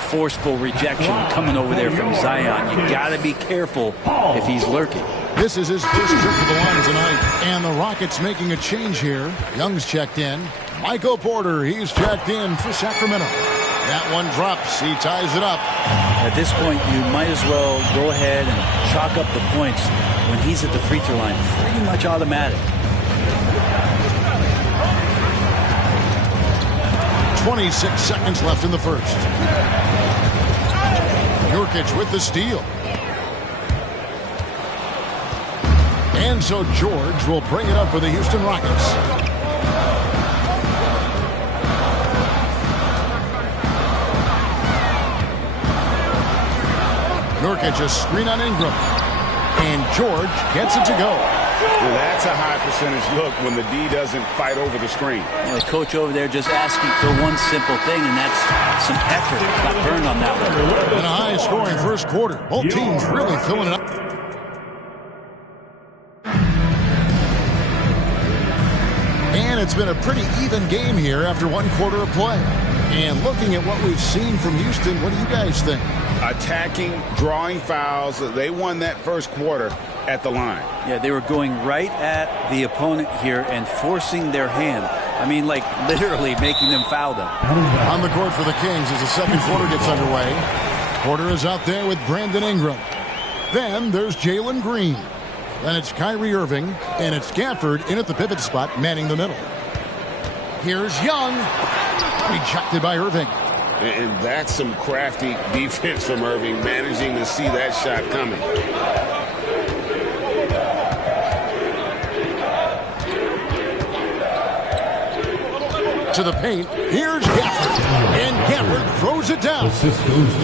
Forceful rejection coming over there from Zion. You got to be careful if he's lurking. This is his first trip to the line tonight. And the Rockets making a change here. Young's checked in. Michael Porter, he's checked in for Sacramento. That one drops. He ties it up. At this point, you might as well go ahead and chalk up the points when he's at the free throw line. Pretty much automatic. 26 seconds left in the first. Nurkic with the steal. And so George will bring it up for the Houston Rockets. Nurkic a screen on Ingram. And George gets it to go. Well, that's a high percentage look when the D doesn't fight over the screen. The coach over there just asking for one simple thing, and that's some effort. Got burned on that one. And a high-scoring first quarter. Both teams really filling it up. And it's been a pretty even game here after one quarter of play. And looking at what we've seen from Houston, what do you guys think? Attacking, drawing fouls. They won that first quarter at the line. Yeah, they were going right at the opponent here and forcing their hand. I mean, like, literally making them foul them. On the court for the Kings as the second quarter gets underway. Porter is out there with Brandon Ingram. Then there's Jalen Green. Then it's Kyrie Irving, and it's Gafford in at the pivot spot, manning the middle. Here's Young. Rejected by Irving. And that's some crafty defense from Irving, managing to see that shot coming. To the paint. Here's Gafford. And Gafford throws it down.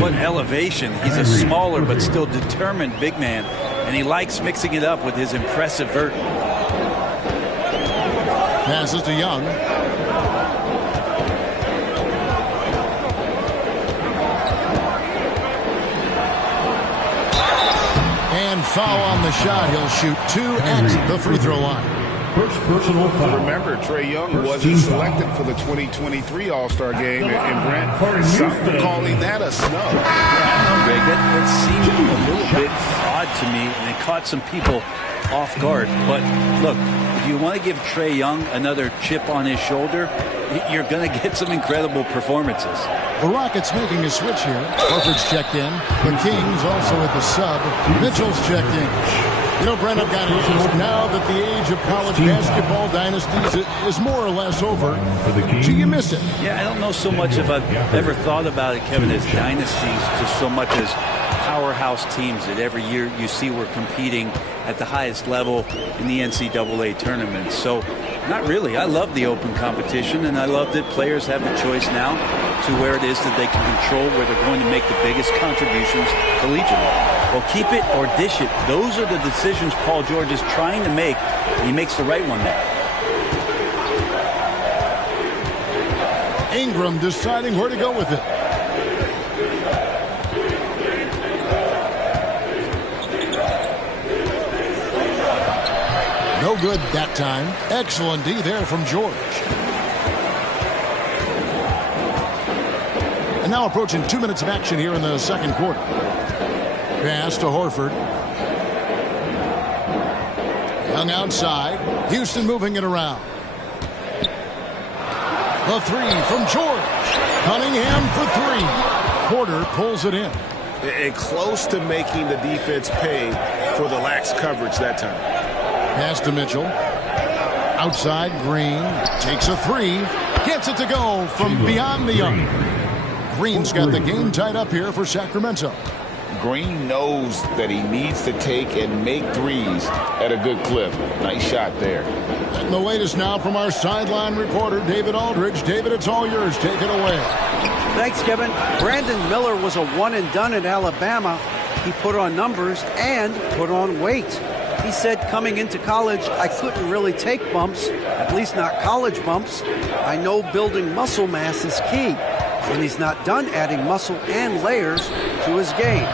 What elevation. He's a smaller but still determined big man. And he likes mixing it up with his impressive vert. Passes to Young. And foul on the shot. He'll shoot 2 at the free throw line. First personal foul. Remember, Trae Young wasn't selected for the 2023 All-Star game, and Brent, some calling that a snub. Greg, that seemed a little bit odd to me, and it caught some people off guard. But look, if you want to give Trae Young another chip on his shoulder, you're going to get some incredible performances. The Rockets making a switch here. Horford's checked in. The Kings also at the sub. Mitchell's checked in. You know, Brent, I've got it. Now that the age of college basketball dynasties is more or less over, do you miss it? Yeah, I don't know so much if I've ever thought about it, Kevin, as dynasties, just so much as powerhouse teams that every year you see we're competing at the highest level in the NCAA tournament. So, not really. I love the open competition, and I love that players have the choice now to where it is that they can control where they're going to make the biggest contributions collegiately. Well, keep it or dish it. Those are the decisions Paul George is trying to make, and he makes the right one there. Ingram deciding where to go with it. No good that time. Excellent D there from George. And now approaching 2 minutes of action here in the second quarter. Pass to Horford. Young outside. Houston moving it around. The three from George. Cunningham for three. Porter pulls it in. And close to making the defense pay for the lax coverage that time. Pass to Mitchell. Outside, Green takes a three. Gets it to go from beyond the arc. Green's got the game tied up here for Sacramento. Green knows that he needs to take and make threes at a good clip. Nice shot there. And the latest now from our sideline reporter, David Aldridge. David, it's all yours. Take it away. Thanks, Kevin. Brandon Miller was a one-and-done in Alabama. He put on numbers and put on weight. He said coming into college, I couldn't really take bumps, at least not college bumps. I know building muscle mass is key, and he's not done adding muscle and layers to his game.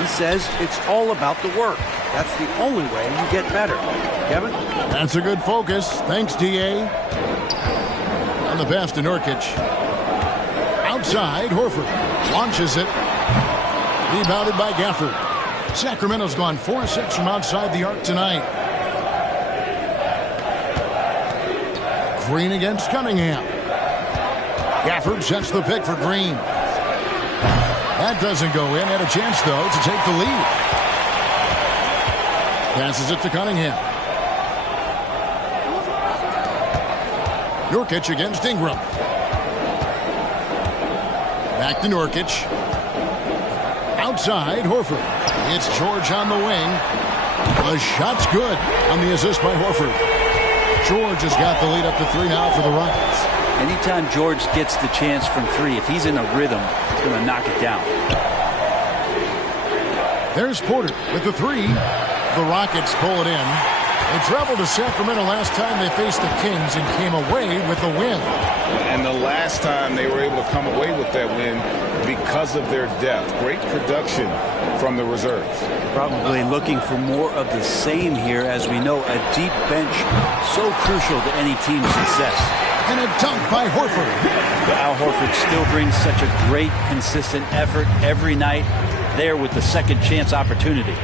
He says it's all about the work. That's the only way you get better. Kevin? That's a good focus. Thanks, D.A. On the pass to Nurkic. Outside, Horford launches it. Rebounded by Gafford. Sacramento's gone 4-6 from outside the arc tonight. Green against Cunningham. Gafford sets the pick for Green. That doesn't go in. Had a chance, though, to take the lead. Passes it to Cunningham. Nurkic against Ingram. Back to Nurkic. Outside, Horford. It's George on the wing. The shot's good on the assist by Horford. George has got the lead up to 3 now for the Rockets. Anytime George gets the chance from 3, if he's in a rhythm, he's going to knock it down. There's Porter with the 3. The Rockets pull it in. They traveled to Sacramento last time they faced the Kings and came away with a win. And the last time they were able to come away with that win because of their depth. Great production from the reserves. Probably looking for more of the same here. As we know, a deep bench so crucial to any team's success. And a dunk by Horford. Al Horford still brings such a great, consistent effort every night there with the second chance opportunity.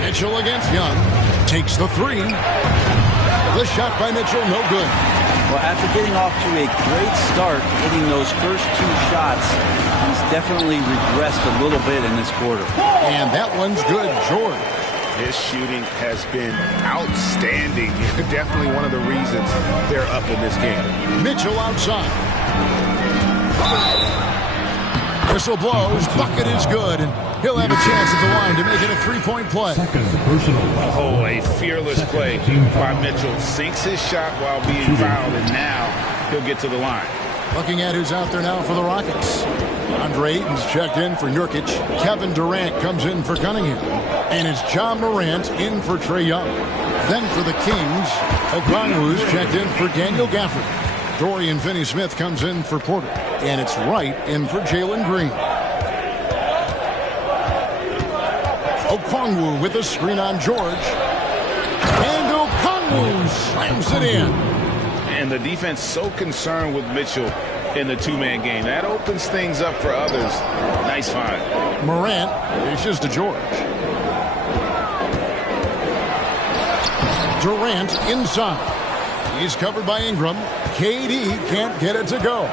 Mitchell against Young. Takes the 3. The shot by Mitchell, no good. Well, after getting off to a great start, hitting those first 2 shots, he's definitely regressed a little bit in this quarter. And that one's good, George. His shooting has been outstanding. Definitely one of the reasons they're up in this game. Mitchell outside. Whistle blows. Bucket is good. And he'll have a chance at the line to make it a 3-point play. Oh, a fearless play by Mitchell. Sinks his shot while being fouled, and now he'll get to the line. Looking at who's out there now for the Rockets. Andre Ayton's checked in for Nurkic. Kevin Durant comes in for Cunningham. And it's John Morant in for Trae Young. Then for the Kings, Okongwu's checked in for Daniel Gafford. Dorian Finney-Smith comes in for Porter. And it's Wright in for Jalen Green. Okongwu with a screen on George. And Okongwu slams it in. And the defense so concerned with Mitchell in the 2-man game. That opens things up for others. Nice find. Morant dishes to George. Durant inside. He's covered by Ingram. KD can't get it to go.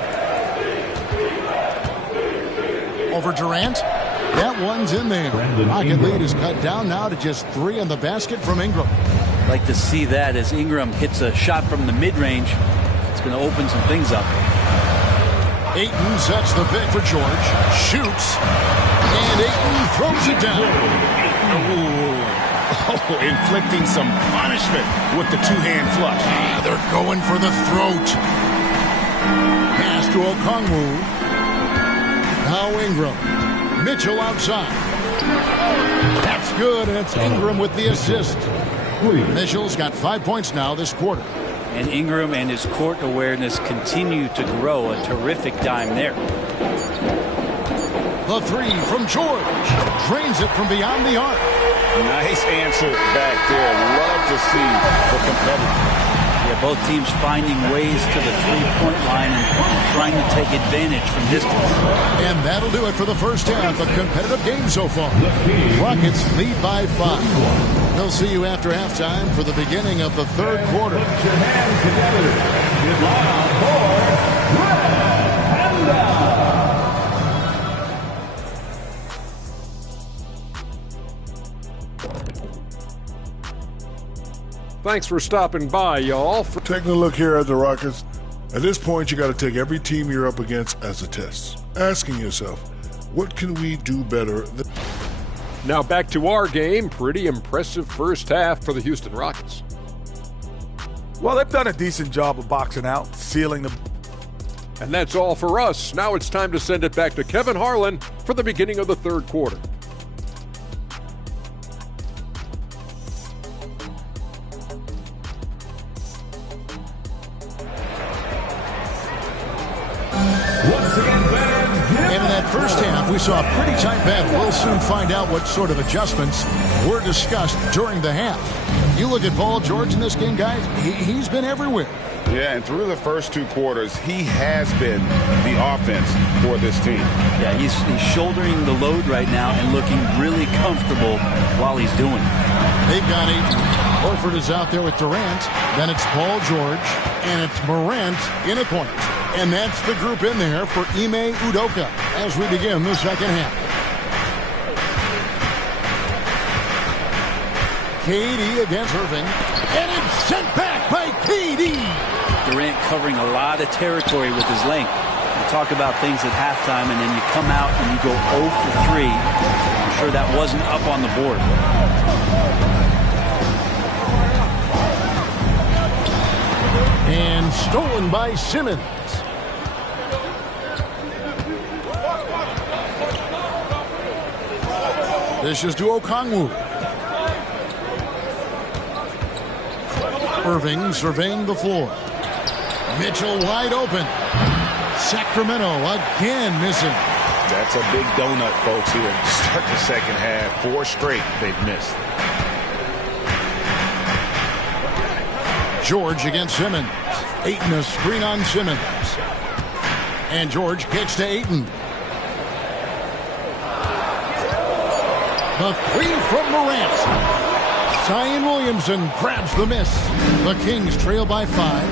Over Durant. That one's in there. Rocket lead is cut down now to just 3 on the basket from Ingram. Like to see that as Ingram hits a shot from the mid-range. It's going to open some things up. Ayton sets the pick for George. Shoots. And Ayton throws it down. Oh, inflicting some punishment with the 2-hand flush. They're going for the throat. Pass to Okongwu. Now Ingram. Mitchell outside. That's good, and it's Ingram with the assist. Mitchell's got 5 points now this quarter. And Ingram and his court awareness continue to grow. A terrific dime there. The 3 from George. Drains it from beyond the arc. Nice answer back there. Love to see the competitor. Yeah, both teams finding ways to the 3-point line and trying to take advantage from distance. And that'll do it for the first half. A competitive game so far. Rockets lead by 5. We'll see you after halftime for the beginning of the third quarter. Put your hands together. Get loud for Red Panda. Thanks for stopping by, y'all. Taking a look here at the Rockets, at this point, you got to take every team you're up against as a test. Asking yourself, what can we do better? Now back to our game. Pretty impressive first half for the Houston Rockets. Well, they've done a decent job of boxing out, sealing the... And that's all for us. Now it's time to send it back to Kevin Harlan for the beginning of the third quarter. And in that first half, we saw a pretty tight battle. We'll soon find out what sort of adjustments were discussed during the half. You look at Paul George in this game, guys, he's been everywhere. Yeah, and through the first two quarters, he has been the offense for this team. Yeah, he's shouldering the load right now and looking really comfortable while he's doing it. They've got 8. Horford is out there with Durant. Then it's Paul George, and it's Morant in a point. And that's the group in there for Ime Udoka as we begin the second half. KD against Irving, and it's sent back by KD. Durant covering a lot of territory with his length. You talk about things at halftime, and then you come out and you go 0 for 3. I'm sure that wasn't up on the board. And stolen by Simmons. This is to Okongwu. Irving surveying the floor. Mitchell wide open. Sacramento again missing. That's a big donut, folks, here to start the second half. 4 straight they've missed. George against Simmons. Ayton a screen on Simmons. And George kicks to Ayton. The 3 from Morant. Zion Williamson grabs the miss. The Kings trail by 5.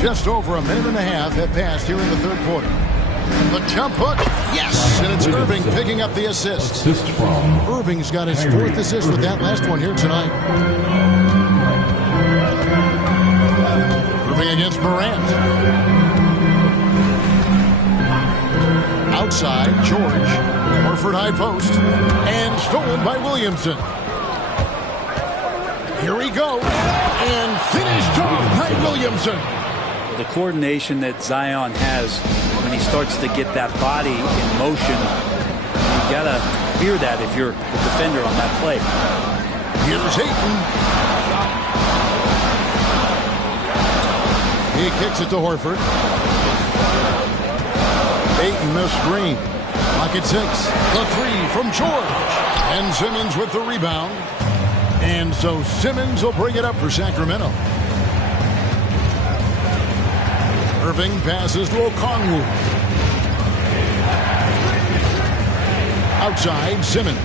Just over a minute and a half have passed here in the third quarter. The jump hook. Yes! And it's Irving picking up the assist. Irving's got his 4th assist with that last one here tonight. Irving against Morant. Outside, George. Horford high post. And stolen by Williamson. Here he goes. And finished off by Williamson. The coordination that Zion has when he starts to get that body in motion, you gotta fear that if you're the defender on that play. Here's Ayton. He kicks it to Horford. Ayton the screen. Pocket 6. The 3 from George. And Simmons with the rebound. And so Simmons will bring it up for Sacramento. Irving passes to Okongwu. Outside, Simmons.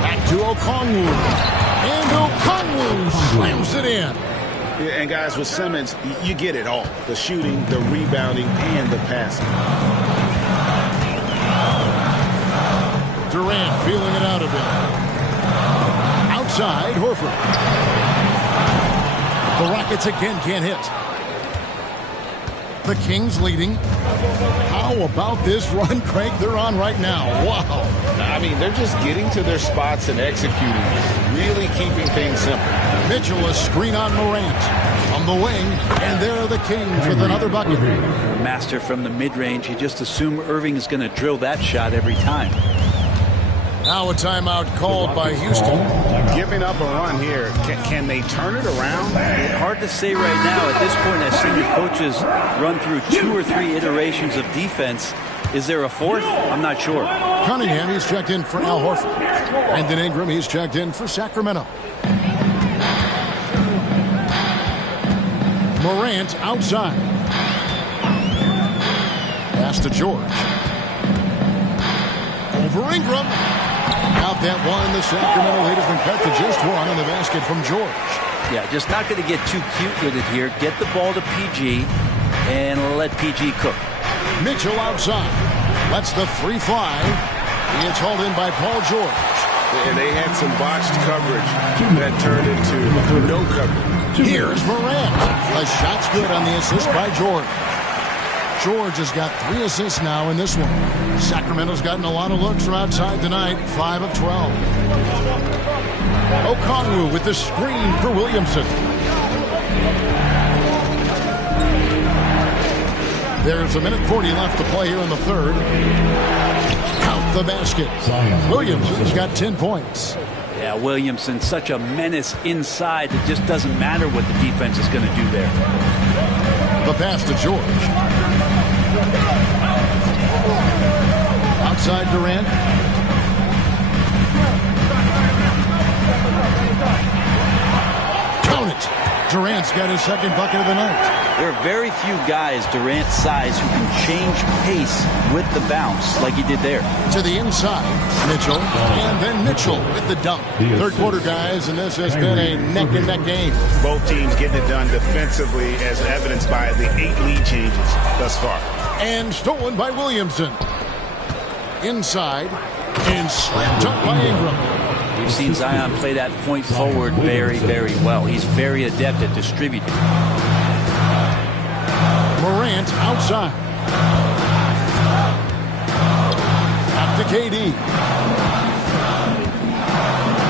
Back to Okongwu. And Okongwu slams it in. Yeah, and guys, with Simmons, you get it all. The shooting, the rebounding, and the passing. Durant feeling it out a bit. Outside, Horford. The Rockets again can't hit. The Kings leading. How about this run, Craig, they're on right now? Wow. I mean, they're just getting to their spots and executing, really keeping things simple. Mitchell a screen on Morant on the wing, and there are the Kings with another bucket. Master from the mid-range. You just assume Irving is going to drill that shot every time. Now a timeout called by Houston. Giving up a run here. Can they turn it around? Hard to say right now. At this point, I've seen the coaches run through 2 or 3 iterations of defense. Is there a 4th? I'm not sure. Cunningham, he's checked in for Al Horford. Brandon Ingram, he's checked in for Sacramento. Morant outside. Pass to George. Over Ingram. Out that one. The Sacramento lead has been cut to just 1 on the basket from George. Yeah, just not going to get too cute with it here. Get the ball to PG and let PG cook. Mitchell outside. lets the three fly. He gets hauled in by Paul George. And they had some botched coverage that turned into no coverage. Here's Morant. A shot's good on the assist by George. George has got 3 assists now in this one. Sacramento's gotten a lot of looks from outside tonight, 5 of 12. Okongwu with the screen for Williamson. There's a minute 40 left to play here in the third. Count the basket. Williamson's got 10 points. Yeah, Williamson, such a menace inside. It just doesn't matter what the defense is going to do there. The pass to George. Outside Durant. Count it. Durant's got his second bucket of the night. There are very few guys Durant's size who can change pace with the bounce like he did there. To the inside, Mitchell, and then Mitchell with the dunk. Third quarter, guys, and this has been a neck-and-neck game. Both teams getting it done defensively as evidenced by the 8 lead changes thus far. And stolen by Williamson. Inside, and slam dunk by Ingram. We've seen Zion play that point forward very, very well. He's very adept at distributing. Morant outside. Back to KD.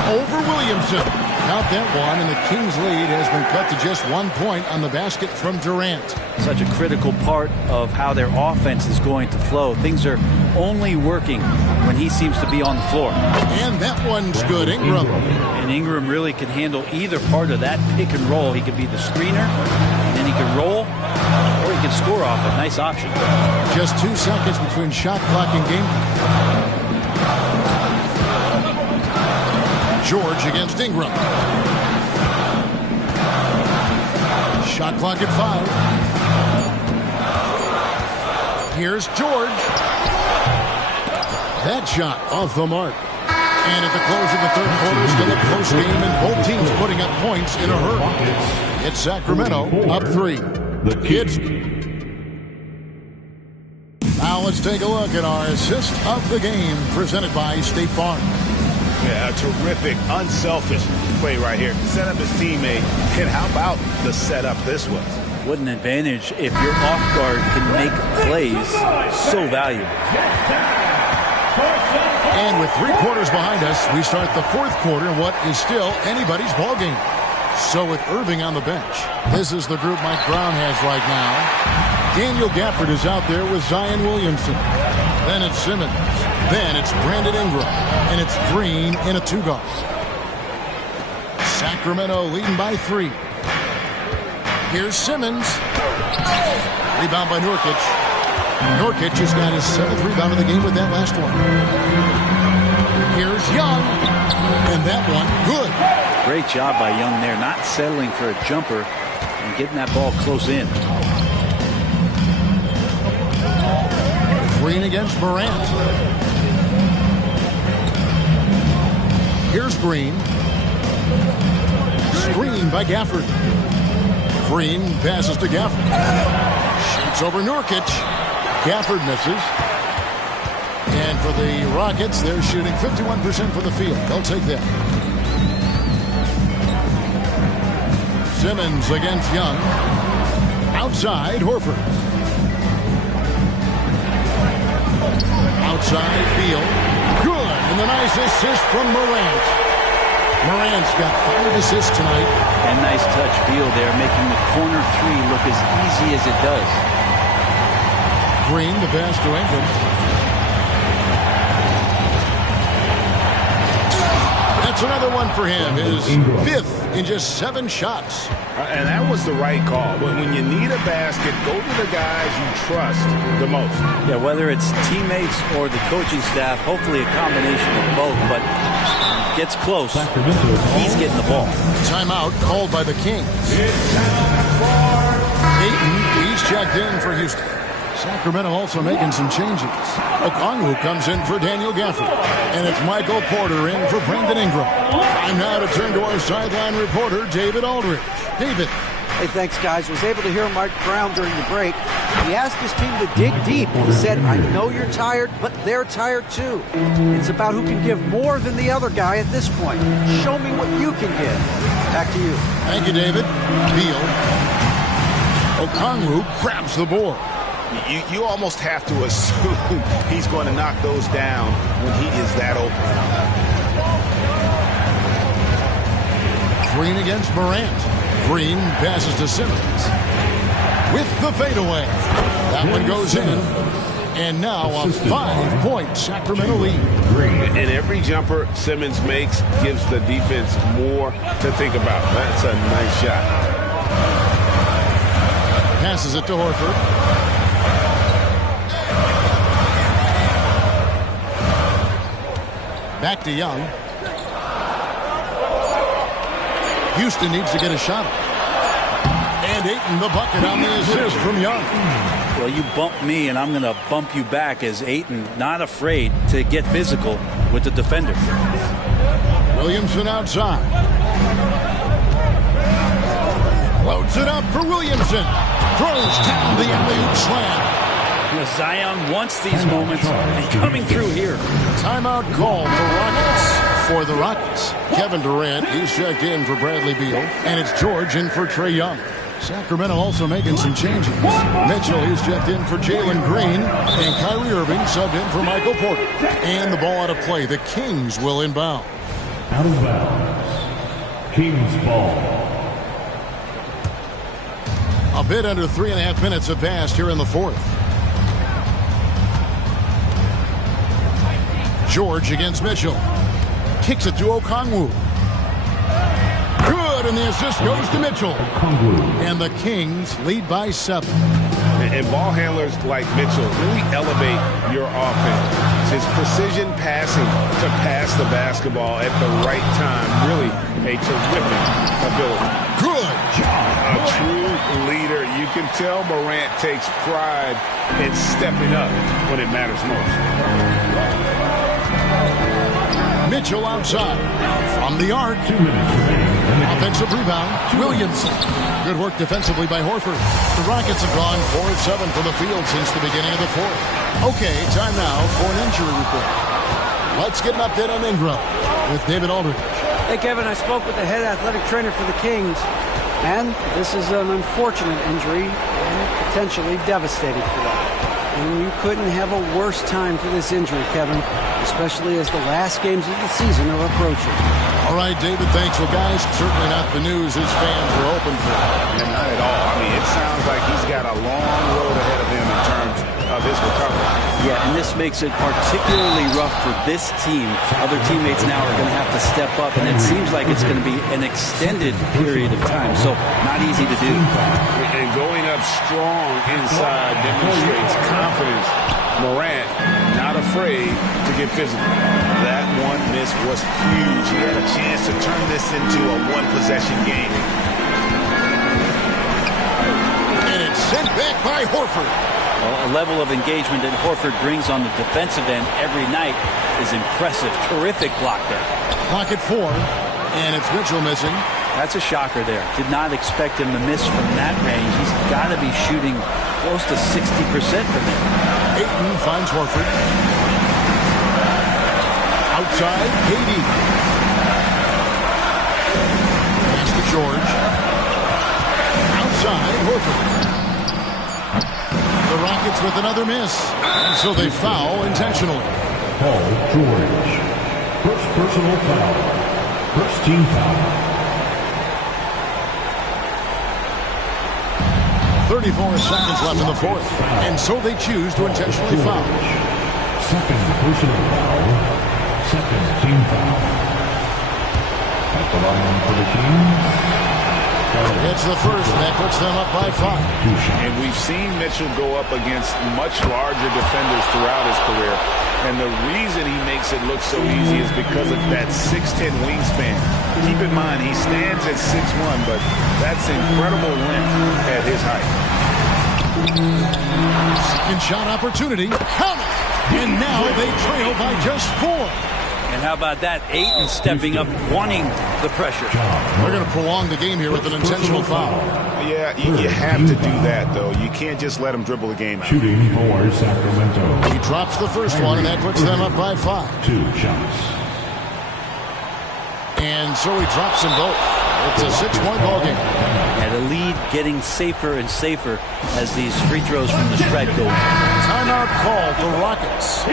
Over Williamson. Count that one, and the Kings' lead has been cut to just 1 point on the basket from Durant. Such a critical part of how their offense is going to flow. Things are only working when he seems to be on the floor. And that one's good, Ingram. And Ingram really can handle either part of that pick and roll. He could be the screener, and then he can roll, or he can score off it. Nice option. Just 2 seconds between shot clock and game. George against Ingram. Shot clock at 5. Here's George. That shot off the mark. And at the close of the third quarter, still a close game, and both teams putting up points in a hurry. It's Sacramento up 3. The Kids. Now let's take a look at our assist of the game presented by State Farm. Yeah, a terrific, unselfish play right here. Set up his teammate, and how about the setup this was? What an advantage if your off guard can make plays so valuable. And with 3 quarters behind us, we start the fourth quarter in what is still anybody's ball game. So with Irving on the bench, this is the group Mike Brown has right now. Daniel Gafford is out there with Zion Williamson. Then it's Simmons. Then it's Brandon Ingram. And it's Green in a 2-guard. Sacramento leading by 3. Here's Simmons. Rebound by Nurkic. Nurkic has got his 7th rebound of the game with that last one. Here's Young. And that one, good. Great job by Young there, not settling for a jumper and getting that ball close in. Green against Morant. Here's Green. Screen by Gafford. Green passes to Gafford. Shoots over Nurkic. Gafford misses. And for the Rockets, they're shooting 51% from the field. They'll take that. Simmons against Young. Outside, Horford. Outside, Beal. Good. And the nice assist from Morant. Morant's got 5 assists tonight. And nice touch, Beal there, making the corner 3 look as easy as it does. Green, the pass to Ingram. That's another one for him. His 5th in just 7 shots. And that was the right call. When you need a basket, go to the guys you trust the most. Yeah, whether it's teammates or the coaching staff, hopefully a combination of both, but gets close. He's getting the ball. Timeout called by the Kings. Ayton, he's checked in for Houston. Sacramento also making some changes. Okongwu comes in for Daniel Gafford. And it's Michael Porter in for Brandon Ingram. Time now to turn to our sideline reporter, David Aldridge. David. Hey, thanks, guys. Was able to hear Mike Brown during the break. He asked his team to dig deep. He said, I know you're tired, but they're tired too. It's about who can give more than the other guy at this point. Show me what you can give. Back to you. Thank you, David. Beal. Okongwu grabs the board. You almost have to assume he's going to knock those down when he is that open. Green against Morant. Green passes to Simmons. With the fadeaway. That one goes in. And now a 5-point Sacramento lead. And every jumper Simmons makes gives the defense more to think about. That's a nice shot. Passes it to Horford. Back to Young. Houston needs to get a shot up. And Ayton the bucket on the assist from Young. Well, you bump me, and I'm going to bump you back as Ayton not afraid to get physical with the defender. Williamson outside. Loads it up for Williamson. Throws down the alley-oop slam. Zion wants these moments, and coming through here. Timeout called for the Rockets. Kevin Durant, he's checked in for Bradley Beal, and it's George in for Trae Young. Sacramento also making some changes. Mitchell, he's checked in for Jalen Green, and Kyrie Irving subbed in for Michael Porter. And the ball out of play. The Kings will inbound. Out of bounds. Kings ball. A bit under 3.5 minutes have passed here in the fourth. George against Mitchell. Kicks it to Okongwu. Good, and the assist goes to Mitchell. And the Kings lead by 7. And ball handlers like Mitchell really elevate your offense. His precision passing to pass the basketball at the right time, really a terrific ability. Good job. A true leader. You can tell Morant takes pride in stepping up when it matters most. Mitchell outside. From the arc. Offensive rebound. Williamson. Good work defensively by Horford. The Rockets have gone 4 of 7 from the field since the beginning of the fourth. Okay, time now for an injury report. Let's get an update on Ingram with David Aldridge. Hey, Kevin, I spoke with the head athletic trainer for the Kings, and this is an unfortunate injury and potentially devastating for them. And you couldn't have a worse time for this injury, Kevin, especially as the last games of the season are approaching. All right, David, thanks. Well, guys, certainly not the news his fans were hoping for. And not at all. I mean, it sounds like he's got a long road ahead of him in terms of his recovery. Yeah, and this makes it particularly rough for this team. Other teammates now are going to have to step up, and it seems like it's going to be an extended period of time, so not easy to do. And going up strong inside demonstrates confidence. Morant not afraid to get physical. That one miss was huge. He had a chance to turn this into a one-possession game. And it's sent back by Horford. Well, a level of engagement that Horford brings on the defensive end every night is impressive. Terrific block there. Clock at 4, and it's Mitchell missing. That's a shocker there. Did not expect him to miss from that range. He's got to be shooting close to 60% from it. Ayton finds Horford. Outside, KD. Pass to George. Outside, Horford. The Rockets with another miss. And so they foul intentionally. Paul George. First personal foul. First team foul. 34 seconds left in the fourth. And so they choose to intentionally foul. Second personal foul. Second team foul. At the line for the Kings. It's the first, and that puts them up by 5. And we've seen Mitchell go up against much larger defenders throughout his career. And the reason he makes it look so easy is because of that 6'10 wingspan. Keep in mind, he stands at 6'1", but that's incredible length at his height. Second shot opportunity. Count it! And now they trail by just 4. And how about that? Ayton stepping up, wanting the pressure. They're going to prolong the game here with an intentional foul. Yeah, you have to do that, though. You can't just let him dribble the game out. Shooting for Sacramento. He drops the first one, and that puts them up by 5. 2 shots. And so he drops them both. It's a 6-point ball game. Yeah, the lead getting safer and safer as these free throws from the spread go. Timeout called the Rockets.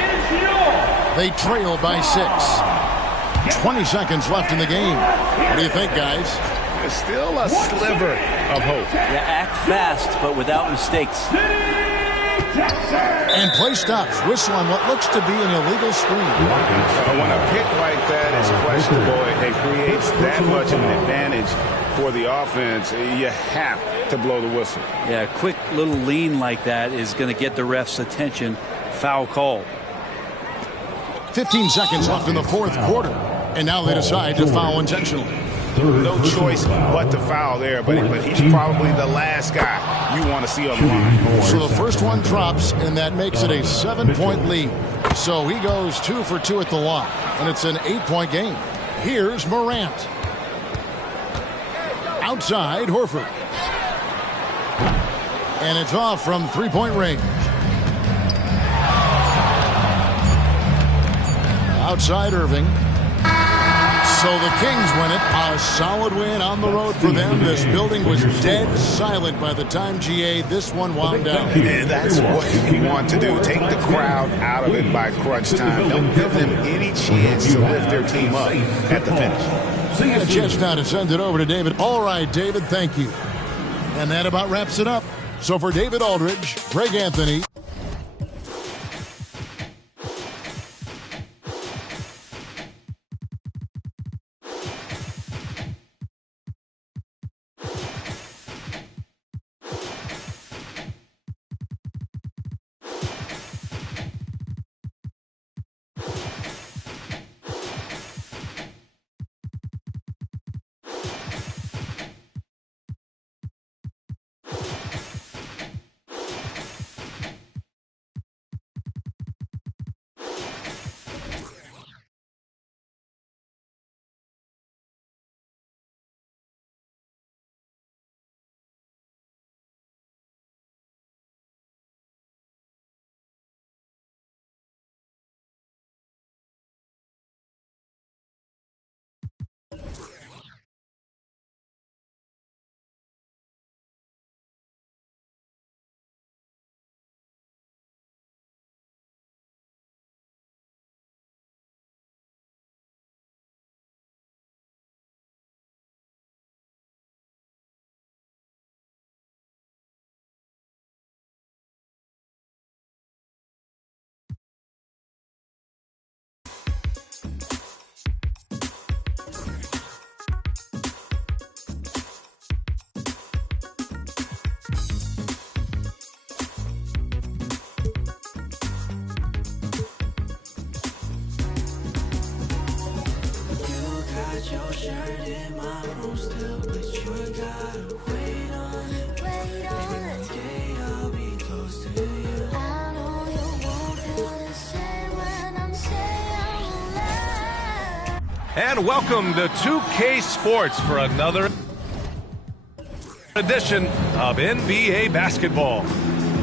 They trail by 6. 20 seconds left in the game. What do you think, guys? There's still a sliver of hope. Yeah, act fast, but without mistakes. And play stops. Whistle on what looks to be an illegal screen. When a pick like that is questionable, it creates that much of an advantage for the offense. You have to blow the whistle. Yeah, a quick little lean like that is going to get the ref's attention. Foul call. 15 seconds left in the fourth quarter. And now they decide to foul intentionally. No choice but to foul there, but he's probably the last guy you want to see on the line. So the first one drops, and that makes it a 7-point lead. So he goes 2 for 2 at the line, and it's an 8-point game. Here's Morant. Outside, Horford. And it's off from 3-point range. Outside, Irving. So the Kings win it. A solid win on the road for them. This building was dead silent by the time, GA, this one wound down. And that's what you want to do. Take the crowd out of it by crunch time. Don't give them any chance to lift their team up at the finish. So you got a chance now to send it over to David. All right, David, thank you. And that about wraps it up. So for David Aldridge, Greg Anthony. And welcome to 2K Sports for another edition of NBA basketball.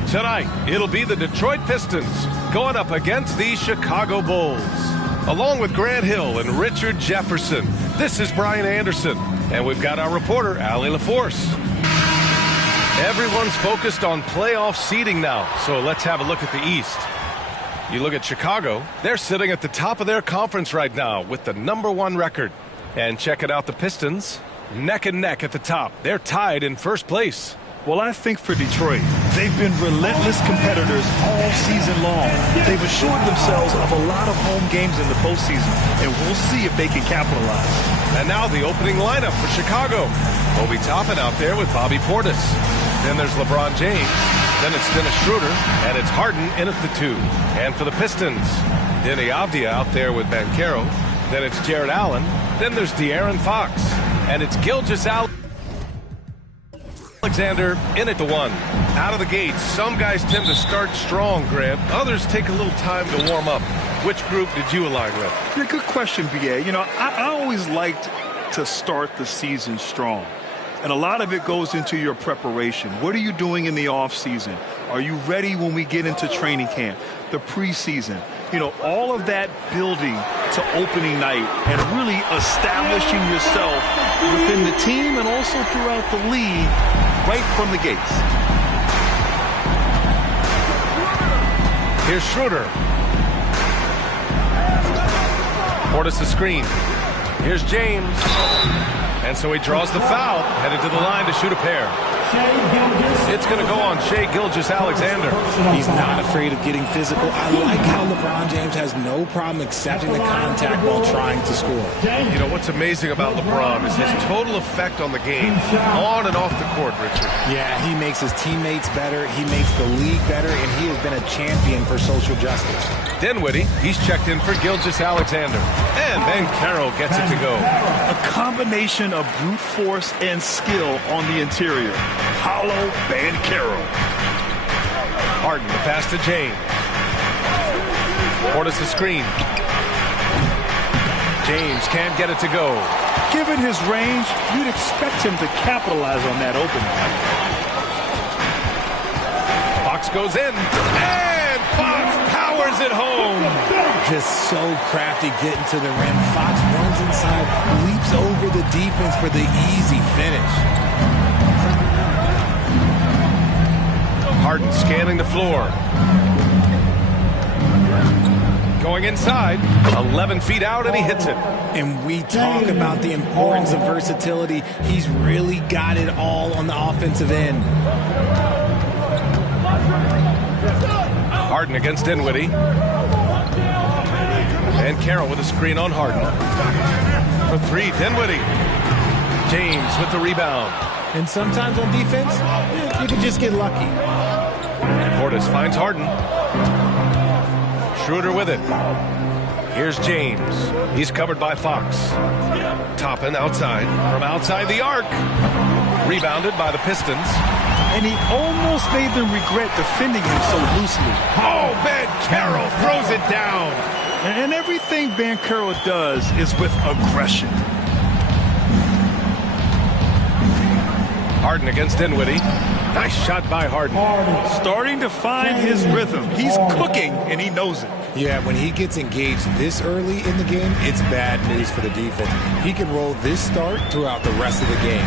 Tonight, it'll be the Detroit Pistons going up against the Chicago Bulls. Along with Grant Hill and Richard Jefferson, this is Brian Anderson, and we've got our reporter, Allie LaForce. Everyone's focused on playoff seeding now, so let's have a look at the East. You look at Chicago, they're sitting at the top of their conference right now with the #1 record. And checking out the Pistons, neck and neck at the top. They're tied in first place. Well, I think for Detroit, they've been relentless competitors all season long. They've assured themselves of a lot of home games in the postseason, and we'll see if they can capitalize. And now the opening lineup for Chicago. Obi Toppin out there with Bobby Portis. Then there's LeBron James. Then it's Dennis Schroeder, and it's Harden in at the 2. And for the Pistons, Denny Avdia out there with Banchero. Then it's Jared Allen. Then there's De'Aaron Fox. And it's Gilgeous Allen. Alexander in at the 1. Out of the gates, some guys tend to start strong, Grant. Others take a little time to warm up. Which group did you align with? Yeah, good question, BA. You know, I always liked to start the season strong. And a lot of it goes into your preparation. What are you doing in the off season? Are you ready when we get into training camp, the preseason? You know, all of that building to opening night and really establishing yourself within the team and also throughout the league right from the gates. Here's Schroeder. Portis the screen. Here's James. And so he draws the foul, headed to the line to shoot a pair. It's going to go on Shai Gilgeous-Alexander. He's not afraid of getting physical. I like how LeBron James has no problem accepting the contact while trying to score. You know, what's amazing about LeBron is his total effect on the game, on and off the court, Richard. Yeah, he makes his teammates better, he makes the league better, and he has been a champion for social justice. Dinwiddie, he's checked in for Gilgeous-Alexander. And Ben Carroll gets it to go. A combination of brute force and skill on the interior. Hollow Ben Carroll. Harden, the pass to James. Portis the screen. James can't get it to go. Given his range, you'd expect him to capitalize on that opening. Fox goes in. And Fox powers it home. Just so crafty getting to the rim. Fox runs inside, leaps over the defense for the easy finish. Harden scanning the floor. Going inside, 11 feet out, and he hits it. And we talk about the importance of versatility. He's really got it all on the offensive end. Harden against Dinwiddie. And Carroll with a screen on Harden. For three, Dinwiddie. James with the rebound. And sometimes on defense, you can just get lucky. Portis finds Harden. Schroeder with it. Here's James. He's covered by Fox. Toppin outside. From outside the arc. Rebounded by the Pistons. And he almost made them regret defending him so loosely. Oh, Ben Carroll throws it down. And everything Ben Carroll does is with aggression. Harden against Dinwiddie. Nice shot by Harden. Starting to find his rhythm. He's cooking, and he knows it. Yeah, when he gets engaged this early in the game, it's bad news for the defense. He can roll this start throughout the rest of the game.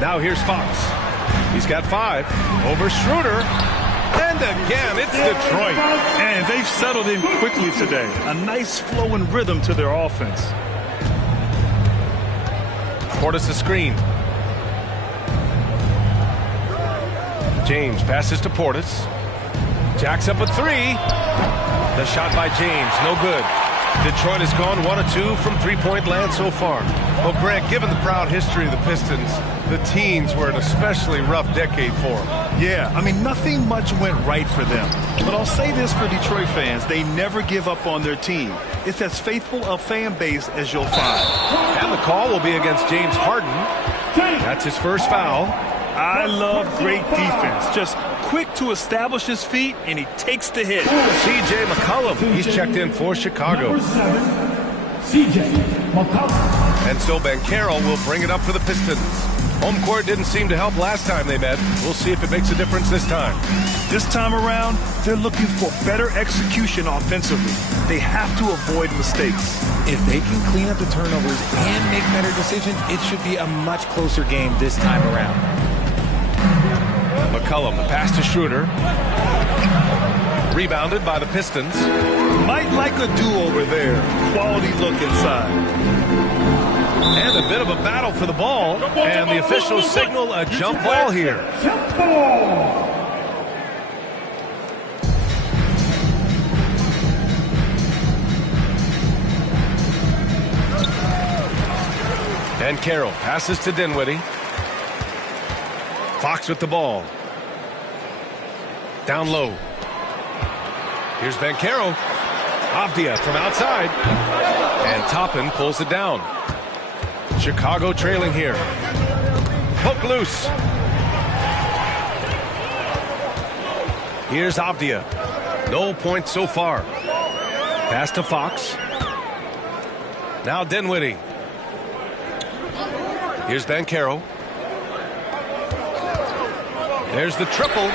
Now here's Fox. He's got 5. Over Schroeder. And again, it's Detroit. And they've settled in quickly today. A nice flow and rhythm to their offense. Portis the screen. James passes to Portis. Jacks up a 3. The shot by James, no good. Detroit has gone 1 of 2 from three-point land so far. Well, Grant, given the proud history of the Pistons, the teens were an especially rough decade for them. Yeah, I mean, nothing much went right for them. But I'll say this for Detroit fans, they never give up on their team. It's as faithful a fan base as you'll find. And the call will be against James Harden. That's his first foul. I love great defense. Just quick to establish his feet, and he takes the hit. C.J. McCollum, he's checked in for Chicago. C.J. McCollum. And so Ben Carroll will bring it up for the Pistons. Home court didn't seem to help last time they met. We'll see if it makes a difference this time. This time around, they're looking for better execution offensively. They have to avoid mistakes. If they can clean up the turnovers and make better decisions, it should be a much closer game this time around. McCollum, the pass to Schroeder. Rebounded by the Pistons. Might like a do-over there. Quality look inside. And a bit of a battle for the ball. And the officials signal a jump ball here. Jump ball. And Carroll passes to Dinwiddie. Fox with the ball. Down low. Here's Ben Carroll. Avdia from outside. And Toppin pulls it down. Chicago trailing here. Poke loose. Here's Avdia. No points so far. Pass to Fox. Now Dinwiddie. Here's Banchero. There's the triple.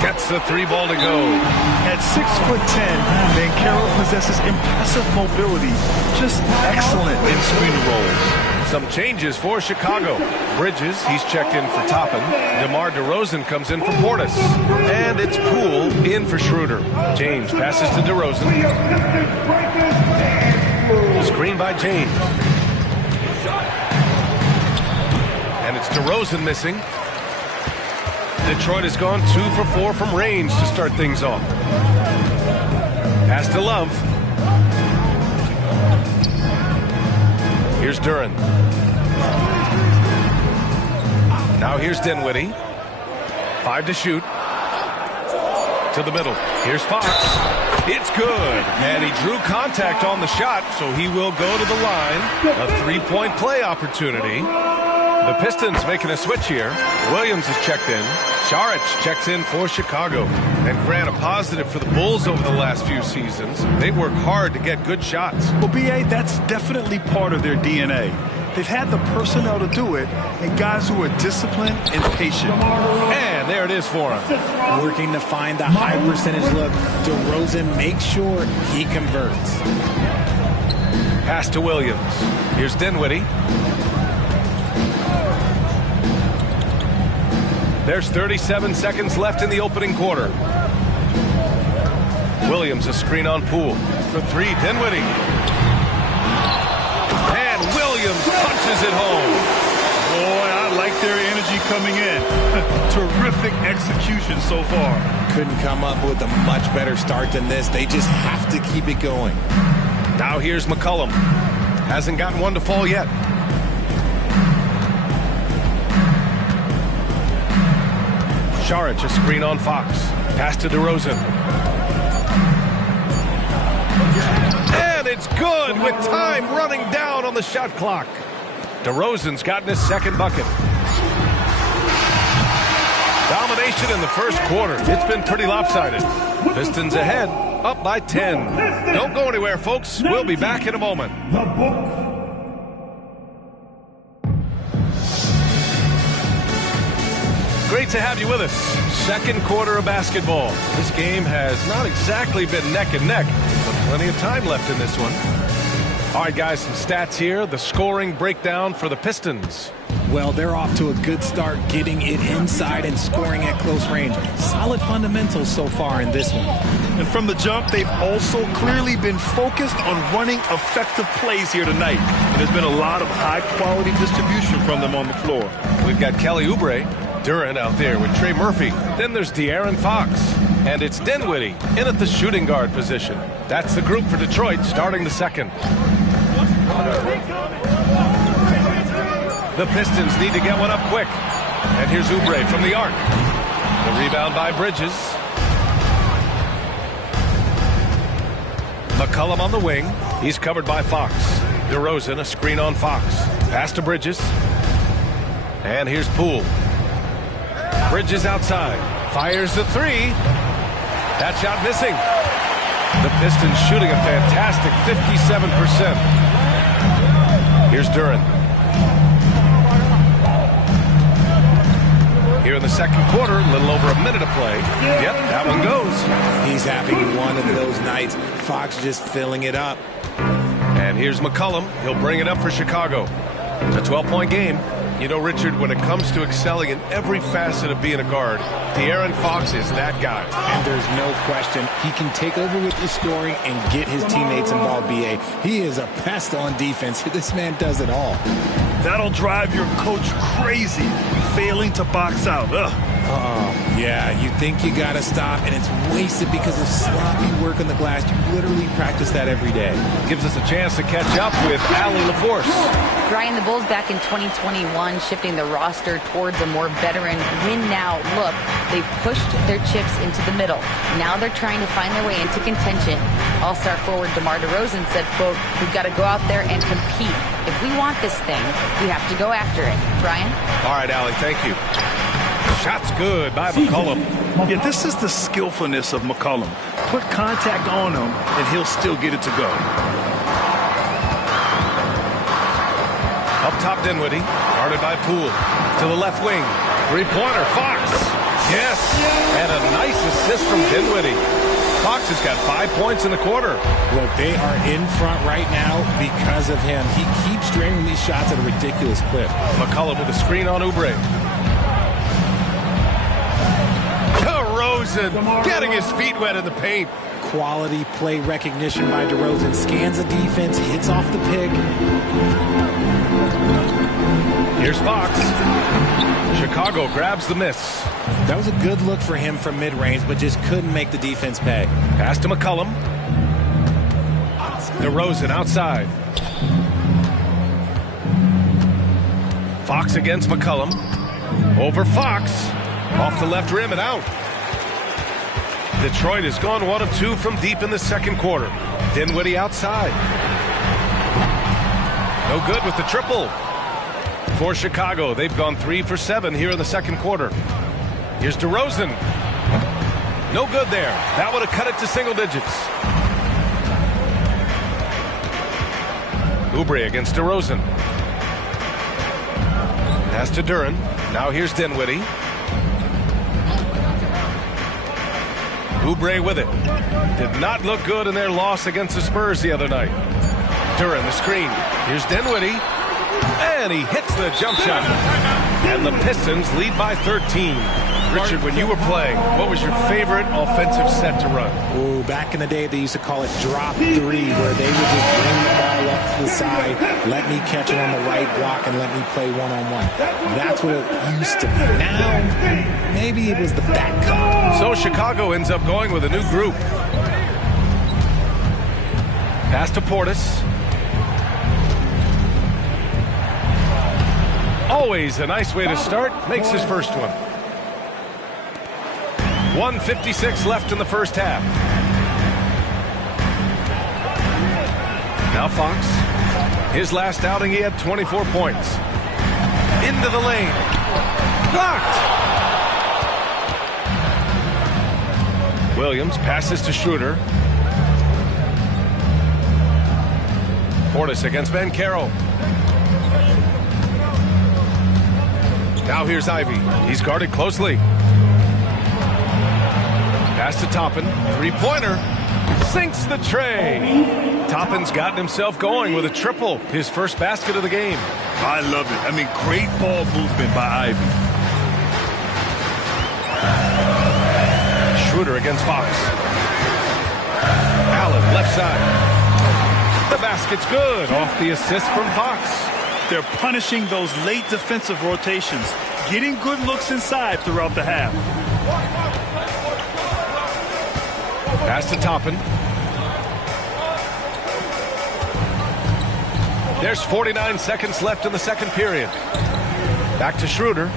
Gets the 3 ball to go. At 6'10", Banchero possesses impressive mobility. Just excellent in screen rolls. Some changes for Chicago. Bridges, he's checked in for Toppin. DeMar DeRozan comes in for Portis. And it's Poole in for Schroeder. James passes to DeRozan. Screen by James. And it's DeRozan missing. Detroit has gone 2 for 4 from range to start things off. Pass to Love. Here's Duren. Now here's Dinwiddie. 5 to shoot. To the middle. Here's Fox. It's good. And he drew contact on the shot, so he will go to the line. A 3-point play opportunity. The Pistons making a switch here. Williams is checked in. Saric checks in for Chicago. And Grant, a positive for the Bulls over the last few seasons. They work hard to get good shots. Well, B.A., that's definitely part of their DNA. They've had the personnel to do it, and guys who are disciplined and patient. And there it is for him. Working to find the high percentage look. DeRozan makes sure he converts. Pass to Williams. Here's Dinwiddie. There's 37 seconds left in the opening quarter. Williams a screen on Poole. For 3, Dinwiddie. And Williams punches it home. Boy, I like their energy coming in. Terrific execution so far. Couldn't come up with a much better start than this. They just have to keep it going. Now here's McCollum. Hasn't gotten one to fall yet. Saric a screen on Fox. Pass to DeRozan. And it's good with time running down on the shot clock. DeRozan's gotten his second bucket. Domination in the first quarter. It's been pretty lopsided. Pistons ahead, up by 10. Don't go anywhere, folks. We'll be back in a moment. Great to have you with us. Second quarter of basketball. This game has not exactly been neck and neck, but plenty of time left in this one. All right, guys, some stats here. The scoring breakdown for the Pistons. Well, they're off to a good start getting it inside and scoring at close range. Solid fundamentals so far in this one. And from the jump, they've also clearly been focused on running effective plays here tonight. And there's been a lot of high-quality distribution from them on the floor. We've got Kelly Oubre. Duren out there with Trey Murphy. Then there's De'Aaron Fox. And it's Dinwiddie in at the shooting guard position. That's the group for Detroit starting the second. The Pistons need to get one up quick. And here's Oubre from the arc. The rebound by Bridges. McCollum on the wing. He's covered by Fox. DeRozan a screen on Fox. Pass to Bridges. And here's Poole. Bridges outside. Fires the 3. That shot missing. The Pistons shooting a fantastic 57%. Here's Duren. Here in the second quarter, a little over a minute to play. Yep, that one goes. He's having one of those nights. Fox just filling it up. And here's McCollum. He'll bring it up for Chicago. A 12-point game. You know, Richard, when it comes to excelling in every facet of being a guard, De'Aaron Fox is that guy. And there's no question he can take over with the scoring and get his teammates involved, B.A. He is a pest on defense. This man does it all. That'll drive your coach crazy, failing to box out. Yeah, you think you got to stop, and it's wasted because of sloppy work on the glass. You literally practice that every day. Gives us a chance to catch up with Allie LaForce. Brian, the Bulls back in 2021 shifting the roster towards a more veteran win-now look. They've pushed their chips into the middle. Now they're trying to find their way into contention. All-star forward DeMar DeRozan said, quote, "We've got to go out there and compete. If we want this thing, we have to go after it." Brian? All right, Allie, thank you. Shot's good by McCollum. Yeah, this is the skillfulness of McCollum. Put contact on him, and he'll still get it to go. Up top, Dinwiddie. Guarded by Poole. To the left wing. Three-pointer, Fox. Yes. And a nice assist from Dinwiddie. Fox has got 5 points in the quarter. Look, they are in front right now because of him. He keeps draining these shots at a ridiculous clip. McCollum with a screen on Oubre. DeRozan getting his feet wet in the paint. Quality play recognition by DeRozan. Scans the defense, hits off the pick. Here's Fox. Chicago grabs the miss. That was a good look for him from mid-range, but just couldn't make the defense pay. Pass to McCollum. DeRozan outside. Fox against McCollum. Over Fox. Off the left rim and out. Detroit has gone 1 of 2 from deep in the second quarter. Dinwiddie outside. No good with the triple. For Chicago, they've gone 3 for 7 here in the second quarter. Here's DeRozan. No good there. That would have cut it to single digits. Oubre against DeRozan. Pass to Duren. Now here's Dinwiddie. Oubre with it. Did not look good in their loss against the Spurs the other night. Duren, the screen. Here's Dinwiddie. And he hits the jump shot. And the Pistons lead by 13. Richard, when you were playing, what was your favorite offensive set to run? Oh, back in the day, they used to call it drop 3, where they would just bring the ball up to the side, let me catch it on the right block, and let me play one-on-one. That's what it used to be. Now, maybe it was the back cut. So Chicago ends up going with a new group. Pass to Portis. Always a nice way to start. Makes his first one. 1:56 left in the first half. Now Fox. His last outing, he had 24 points. Into the lane. Blocked. Williams passes to Schroeder. Portis against Ben Carroll. Now here's Ivy. He's guarded closely. Pass to Toppin. Three-pointer. Sinks the tray. Toppin's gotten himself going with a triple. His first basket of the game. I love it. I mean, great ball movement by Ivy. Schroeder against Fox. Allen, left side. The basket's good. Off the assist from Fox. They're punishing those late defensive rotations, getting good looks inside throughout the half. Pass to Toppin. There's 49 seconds left in the second period. Back to Schroeder.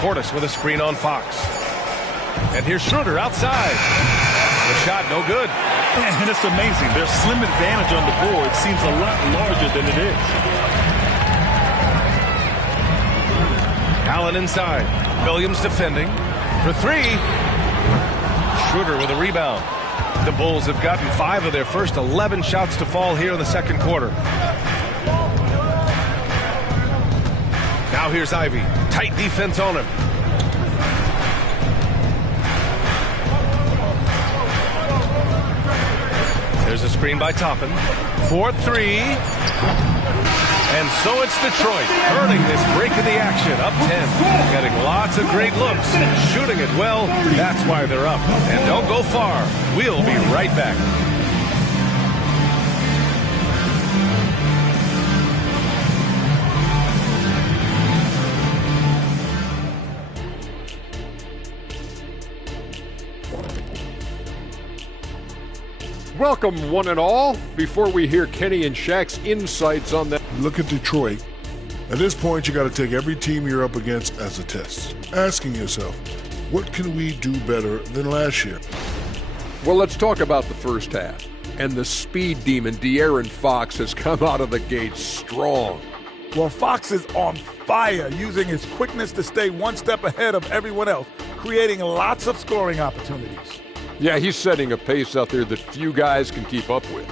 Portis with a screen on Fox. And here's Schroeder outside. The shot no good. And it's amazing. Their slim advantage on the board seems a lot larger than it is. Allen inside. Williams defending. For three. Schroeder with a rebound. The Bulls have gotten 5 of their first 11 shots to fall here in the second quarter. Now here's Ivy. Tight defense on him. There's a screen by Toppin. 4-3. And so it's Detroit earning this break in the action. Up 10. Getting lots of great looks. Shooting it well. That's why they're up. And don't go far. We'll be right back. Welcome, one and all. Before we hear Kenny and Shaq's insights on that. Look at Detroit. At this point, you got to take every team you're up against as a test. Asking yourself, what can we do better than last year? Well, let's talk about the first half. And the speed demon, De'Aaron Fox, has come out of the gate strong. Well, Fox is on fire, using his quickness to stay one step ahead of everyone else, creating lots of scoring opportunities. Yeah, he's setting a pace out there that few guys can keep up with.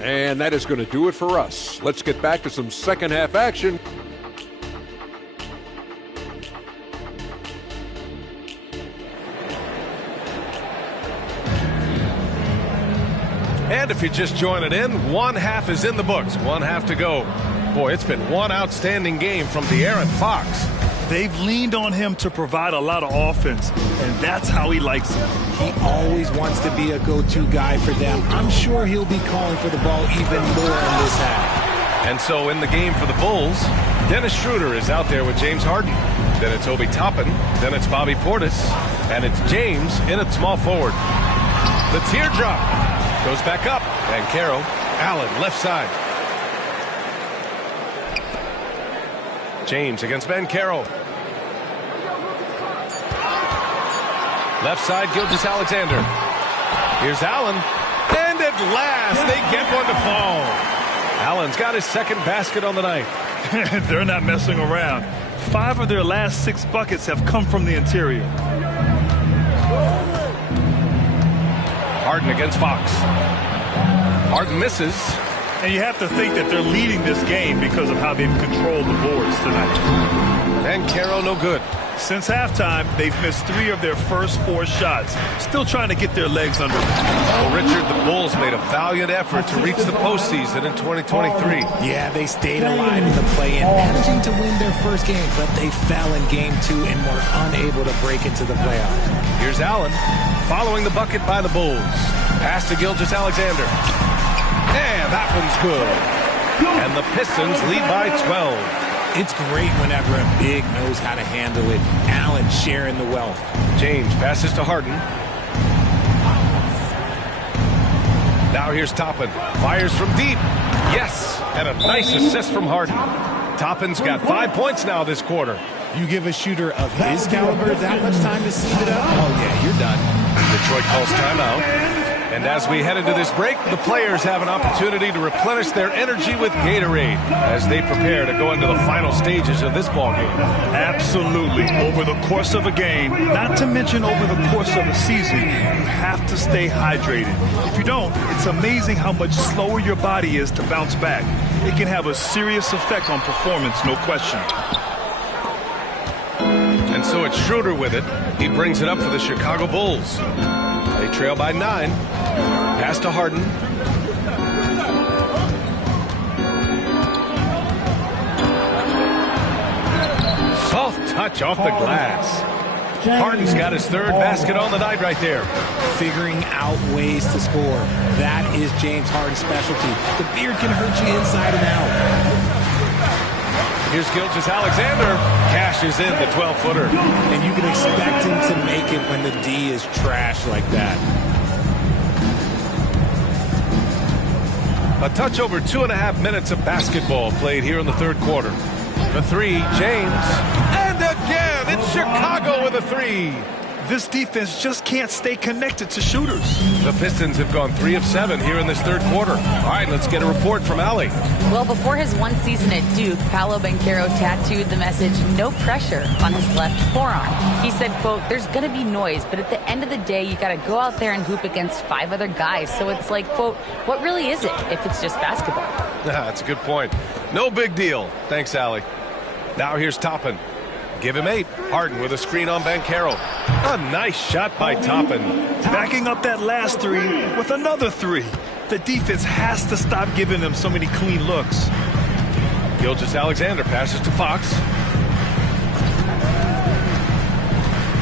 And that is going to do it for us. Let's get back to some second half action. And if you're just joining in, one half is in the books. One half to go. Boy, it's been one outstanding game from De'Aaron Fox. They've leaned on him to provide a lot of offense, and that's how he likes it. He always wants to be a go-to guy for them. I'm sure he'll be calling for the ball even more in this half. And so in the game for the Bulls, Dennis Schroeder is out there with James Harden. Then it's Obi Toppin. Then it's Bobby Portis. And it's James in at small forward. The teardrop goes back up. And Caro, Allen left side. James against Bankero. Left side, Gilgeous-Alexander. Here's Allen. And at last, they get one to fall. Allen's got his second basket on the night. They're not messing around. 5 of their last 6 buckets have come from the interior. Harden against Fox. Harden misses. And you have to think that they're leading this game because of how they've controlled the boards tonight. And Caro no good. Since halftime, they've missed 3 of their first 4 shots. Still trying to get their legs under them. Well, Richard, the Bulls made a valiant effort to reach the postseason in 2023. Yeah, they stayed alive in the play-in, managing to win their first game, but they fell in game 2 and were unable to break into the playoffs. Here's Allen, following the bucket by the Bulls. Pass to Gilgeous-Alexander. And that one's good. And the Pistons lead by 12. It's great whenever a big knows how to handle it. Allen sharing the wealth. James passes to Harden. Now here's Toppin. Fires from deep. Yes. And a nice assist from Harden. Toppin's got 5 points now this quarter. You give a shooter of his caliber that much time to seed it up? Oh, yeah, you're done. Detroit calls timeout. And as we head into this break, the players have an opportunity to replenish their energy with Gatorade as they prepare to go into the final stages of this ballgame. Absolutely. Over the course of a game, not to mention over the course of a season, you have to stay hydrated. If you don't, it's amazing how much slower your body is to bounce back. It can have a serious effect on performance, no question. And so it's Schroeder with it. He brings it up for the Chicago Bulls. They trail by 9. Pass to Harden. Soft touch off the glass. Harden's got his 3rd basket on the night right there. Figuring out ways to score. That is James Harden's specialty. The beard can hurt you inside and out. Here's Gilgeous-Alexander. Cashes in the 12-footer. And you can expect him to make it when the D is trash like that. A touch over 2.5 minutes of basketball played here in the 3rd quarter. The 3, James. And again, it's Chicago with a 3. This defense just can't stay connected to shooters. The Pistons have gone 3 of 7 here in this 3rd quarter. All right, let's get a report from Allie. Well, before his one season at Duke, Paolo Banchero tattooed the message, "No pressure," on his left forearm. He said, quote, "There's going to be noise, but at the end of the day, you got to go out there and hoop against 5 other guys. So it's like, quote, what really is it if it's just basketball?" That's a good point. No big deal. Thanks, Allie. Now here's Toppin. Give him 8. Harden with a screen on Banchero. A nice shot by Toppin. Backing up that last 3 with another 3. The defense has to stop giving them so many clean looks. Gilgeous-Alexander passes to Fox.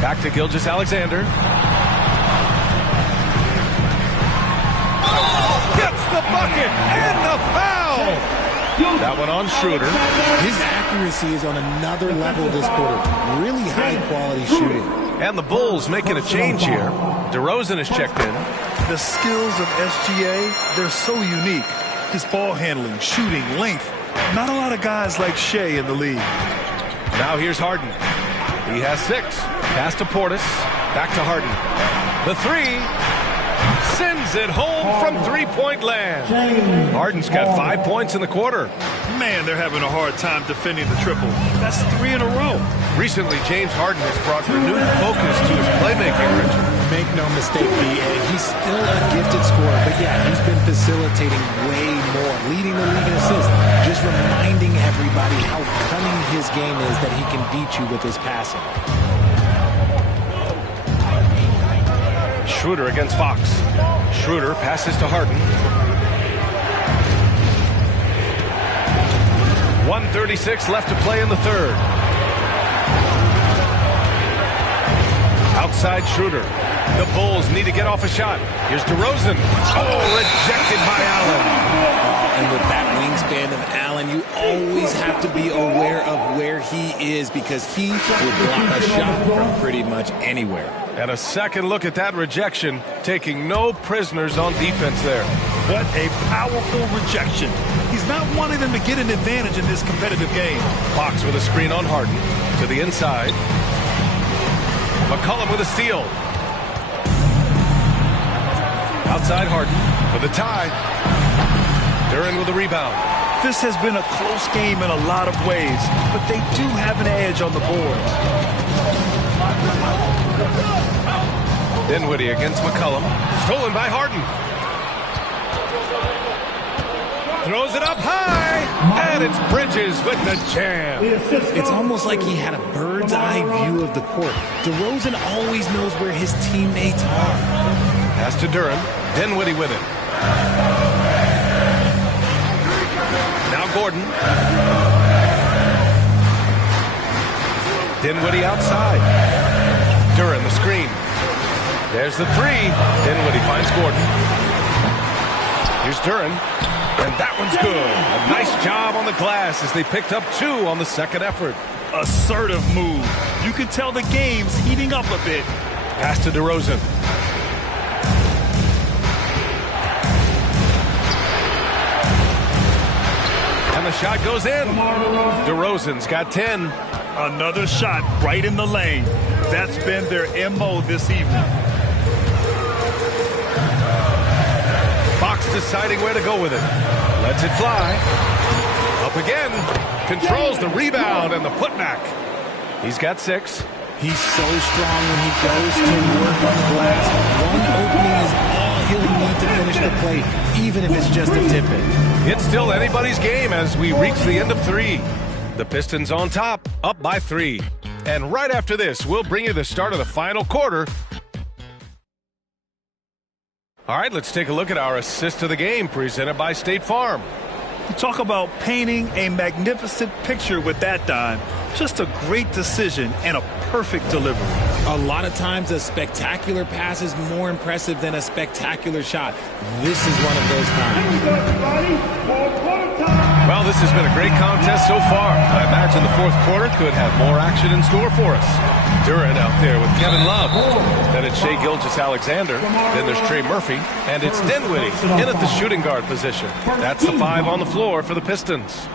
Back to Gilgeous-Alexander. Gets the bucket and the foul. That one on Schroeder. His accuracy is on another level this quarter. Really high quality shooting. And the Bulls making a change here. DeRozan is checked in. The skills of SGA, they're so unique. His ball handling, shooting, length. Not a lot of guys like Shea in the league. Now here's Harden. He has 6. Pass to Portis. Back to Harden. The 3. sends it home from three-point land. Harden's got 5 points in the quarter. Man, they're having a hard time defending the triple. That's 3 in a row. Recently, James Harden has brought renewed focus to his playmaking, Richard. Make no mistake, B.A., he's still a gifted scorer, but yeah, he's been facilitating way more, leading the league in assists, just reminding everybody how cunning his game is, that he can beat you with his passing. Schroeder against Fox. Schroeder passes to Harden. 1:36 left to play in the third. Outside Schroeder. The Bulls need to get off a shot. Here's DeRozan. Oh, rejected by Allen. And with that wingspan of Allen, you always have to be aware of where he is, because he would block a shot from pretty much anywhere. And a second look at that rejection, taking no prisoners on defense there. What a powerful rejection. He's not wanting them to get an advantage in this competitive game. Fox with a screen on Harden. To the inside. McCollum with a steal. Outside Harden for the tie. Duren with a rebound. This has been a close game in a lot of ways, but they do have an edge on the boards. Dinwiddie against McCollum. Stolen by Harden. Throws it up high. And it's Bridges with the jam. It's almost like he had a bird's eye view of the court. DeRozan always knows where his teammates are. Pass to Duren. Dinwiddie with it. Now Gordon. Dinwiddie outside. Duren the screen. There's the three. Dinwiddie finds Gordon. Here's Duren. And that one's good. A nice job on the glass as they picked up 2 on the second effort. Assertive move. You can tell the game's heating up a bit. Pass to DeRozan. And the shot goes in. DeRozan's got 10. Another shot right in the lane. That's been their MO this evening. Fox deciding where to go with it. Lets it fly. Up again. Controls the rebound and the putback. He's got 6. He's so strong when he goes to work on the glass. One opening is all he'll need to finish the play, even if it's just a tip-in. It's still anybody's game as we reach the end of 3. The Pistons on top, up by 3. And right after this, we'll bring you the start of the final quarter. All right, let's take a look at our assist of the game presented by State Farm. You talk about painting a magnificent picture with that dime. Just a great decision and a perfect delivery. A lot of times a spectacular pass is more impressive than a spectacular shot. This is one of those times. Well, this has been a great contest so far. I imagine the fourth quarter could have more action in store for us. Duren out there with Kevin Love. Then it's Shai Gilgeous-Alexander. Then there's Trey Murphy. And it's Dinwiddie in at the shooting guard position. That's the 5 on the floor for the Pistons.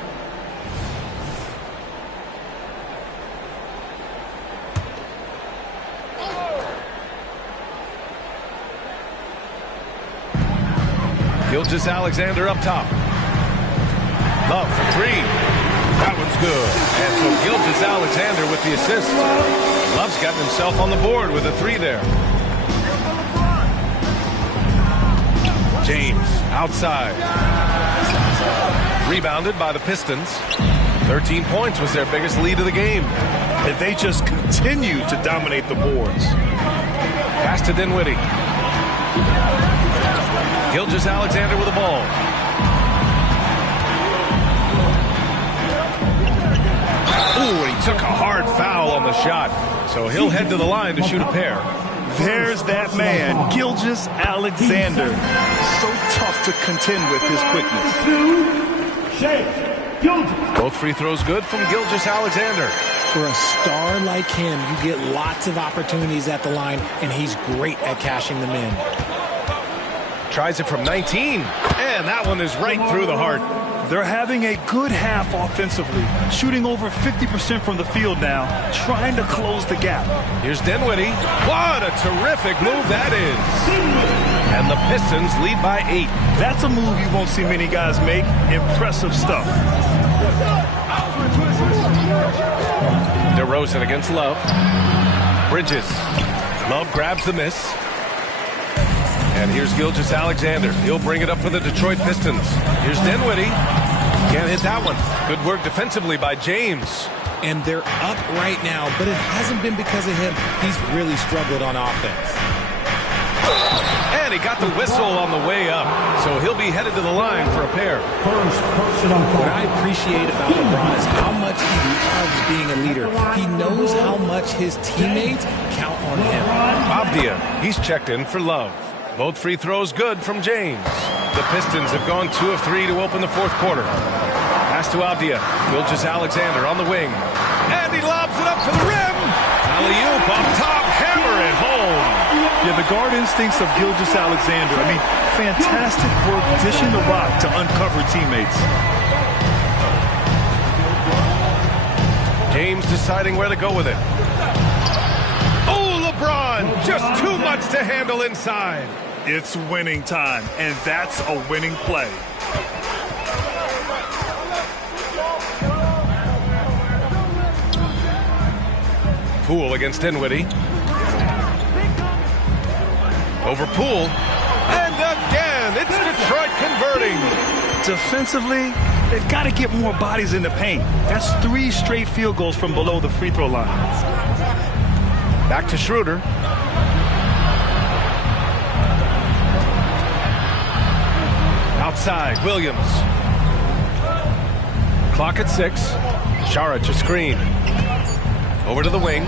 Gilgeous-Alexander up top. Love for 3. That one's good. And so Gilgeous-Alexander with the assist. Love's gotten himself on the board with a 3 there. James outside. Rebounded by the Pistons. 13 points was their biggest lead of the game. And they just continue to dominate the boards. Pass to Dinwiddie. Gilgeous-Alexander with the ball. Ooh, he took a hard foul on the shot. So he'll head to the line to shoot a pair. There's that man, Gilgeous-Alexander. So tough to contend with his quickness. Both free throws good from Gilgeous-Alexander. For a star like him, you get lots of opportunities at the line, and he's great at cashing them in. Tries it from 19, and that one is right through the heart. They're having a good half offensively, shooting over 50% from the field now, trying to close the gap. Here's Dinwiddie. What a terrific move that is. And the Pistons lead by 8. That's a move you won't see many guys make. Impressive stuff. DeRozan against Love. Bridges. Love grabs the miss. And here's Gilgeous-Alexander. He'll bring it up for the Detroit Pistons. Here's Dinwiddie. Can't hit that one. Good work defensively by James. And they're up right now, but it hasn't been because of him. He's really struggled on offense. And he got the whistle on the way up. So he'll be headed to the line for a pair. What I appreciate about LeBron is how much he loves being a leader. He knows how much his teammates count on him. Avdia, he's checked in for Love. Both free throws good from James. The Pistons have gone 2 of 3 to open the fourth quarter. Pass to Avdia. Gilgeous-Alexander on the wing. And he lobs it up for the rim. Alley-oop on top. Hammer it home. Yeah, the guard instincts of Gilgeous-Alexander. I mean, fantastic work dishing the rock to uncover teammates. James deciding where to go with it. Oh, LeBron! Just too much to handle inside. It's winning time, and that's a winning play. Poole against Dinwiddie. Over Poole. And again, it's Detroit converting. Defensively, they've got to get more bodies in the paint. That's 3 straight field goals from below the free throw line. Back to Schroeder. Outside, Williams. Clock at 6. Saric a screen. Over to the wing.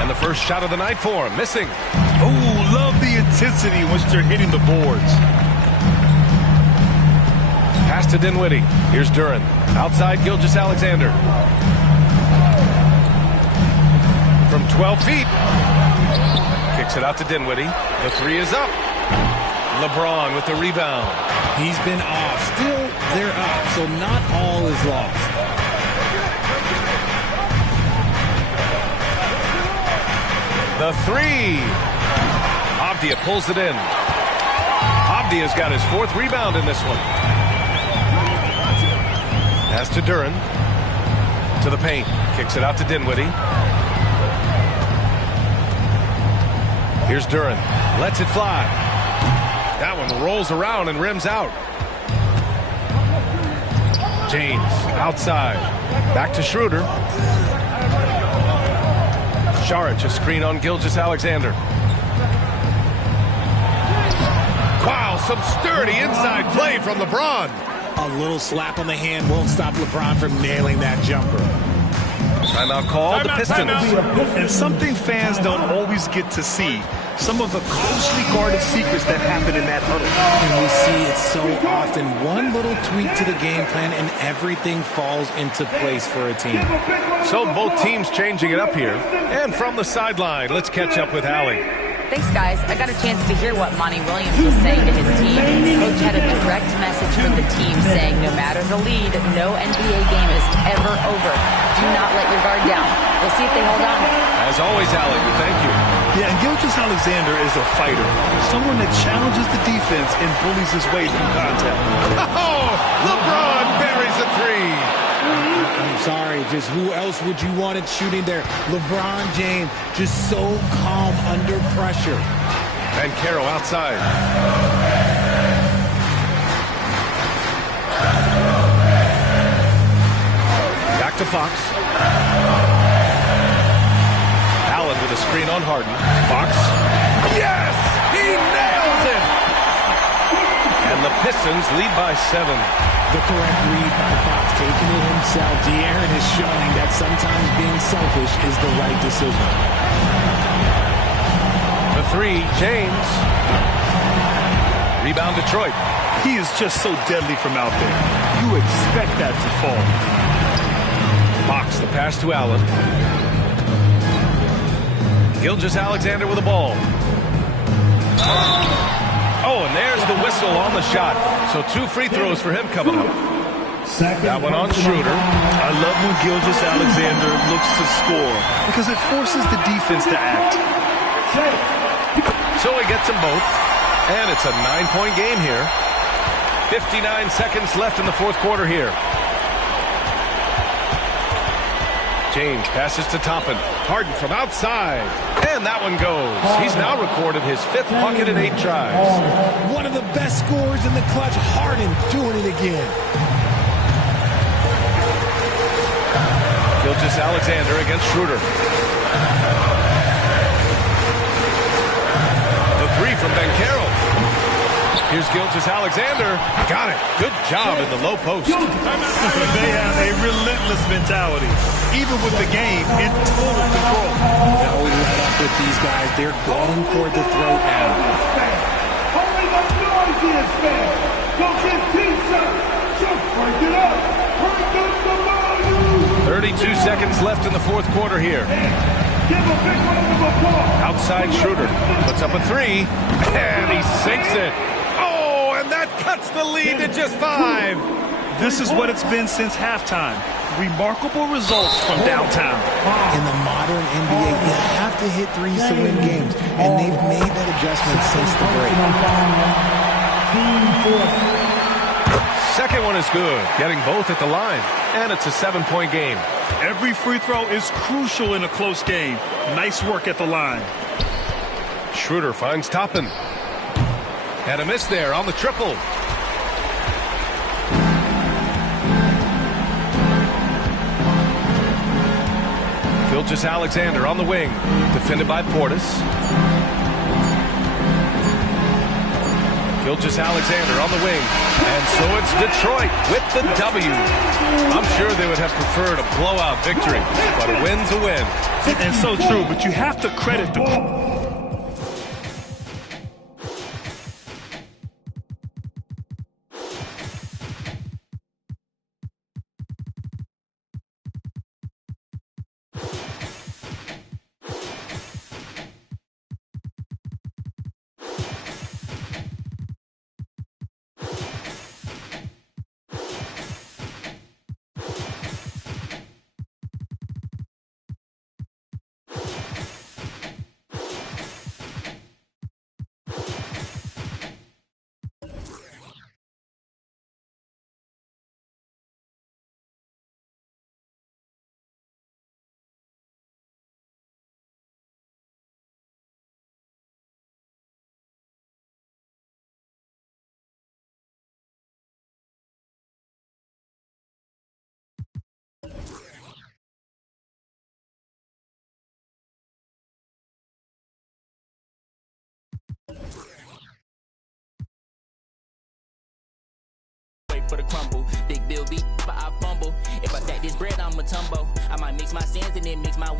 And the first shot of the night for him. Missing. Oh, love the intensity once they're hitting the boards. Pass to Dinwiddie. Here's Duren. Outside, Gilgeous-Alexander. From 12 feet. Kicks it out to Dinwiddie. The 3 is up. LeBron with the rebound. He's been off. Still, they're up, so not all is lost. The 3. Avdia pulls it in. Avdia's got his 4th rebound in this one. Pass to Duren. To the paint. Kicks it out to Dinwiddie. Here's Duren. Lets it fly. That one rolls around and rims out. James outside. Back to Schroeder. Saric a screen on Gilgeous-Alexander. Wow, some sturdy inside play from LeBron. A little slap on the hand won't stop LeBron from nailing that jumper. Timeout called. The Pistons. And something fans don't always get to see. Some of the closely guarded secrets that happen in that huddle. And we see it so often. One little tweak to the game plan and everything falls into place for a team. So both teams changing it up here. And from the sideline, let's catch up with Allie. Thanks, guys. I got a chance to hear what Monty Williams was saying to his team. Coach had a direct message from the team saying no matter the lead, no NBA game is ever over. Do not let your guard down. We'll see if they hold on. As always, Allie, thank you. Yeah, and Gilgeous-Alexander is a fighter. Someone that challenges the defense and bullies his way through contact. Oh, LeBron buries a 3. I'm sorry, just who else would you want it shooting there? LeBron James, just so calm under pressure. And Carroll outside. Back to Fox. Allen with a screen on Harden. Fox. Yes! He nails it! And the Pistons lead by 7. The correct read by Fox, taking it himself. De'Aaron is showing that sometimes being selfish is the right decision. The 3, James. Rebound Detroit. He is just so deadly from out there. You expect that to fall. Fox, the pass to Allen. Gilgeous-Alexander with the ball. Oh, and there's the whistle on the shot. So 2 free throws for him coming up. That one on Schroeder. I love when Gilgeous-Alexander looks to score because it forces the defense to act. So he gets them both, and it's a 9-point game here. 59 seconds left in the fourth quarter here. James passes to Toppin. Harden from outside. And that one goes. He's now recorded his 5th bucket in 8 tries. One of the best scorers in the clutch, Harden, doing it again. Gilgeous-Alexander against Schroeder. The 3 from Banchero. Here's Gilgeous-Alexander. Got it. Good job in the low post. They have a relentless mentality, even with the game in total control. Now we let up with these guys. They're going for the throat now. Only the noisiest fans. Go get T-shirts. Just break it up. Break up the volume. 32 seconds left in the fourth quarter here. Give a big round of applause. Outside Schroeder puts up a 3, and he sinks it. Oh, and that cuts the lead to just 5. This is what it's been since halftime. Remarkable results from downtown. In the modern NBA, you have to hit threes to win games, and they've made that adjustment since the break. Second one is good, getting both at the line, and it's a 7-point game. Every free throw is crucial in a close game. Nice work at the line. Schroeder finds Toppin. And a miss there on the triple. Gilgeous-Alexander on the wing, defended by Portis. Gilgeous-Alexander on the wing, and so it's Detroit with the W. I'm sure they would have preferred a blowout victory, but a win's a win. And so true, but you have to credit them. For the crumble, big bill beat, but I fumble. If I stack this bread, I'm a tumbo. I might mix my sins and then mix my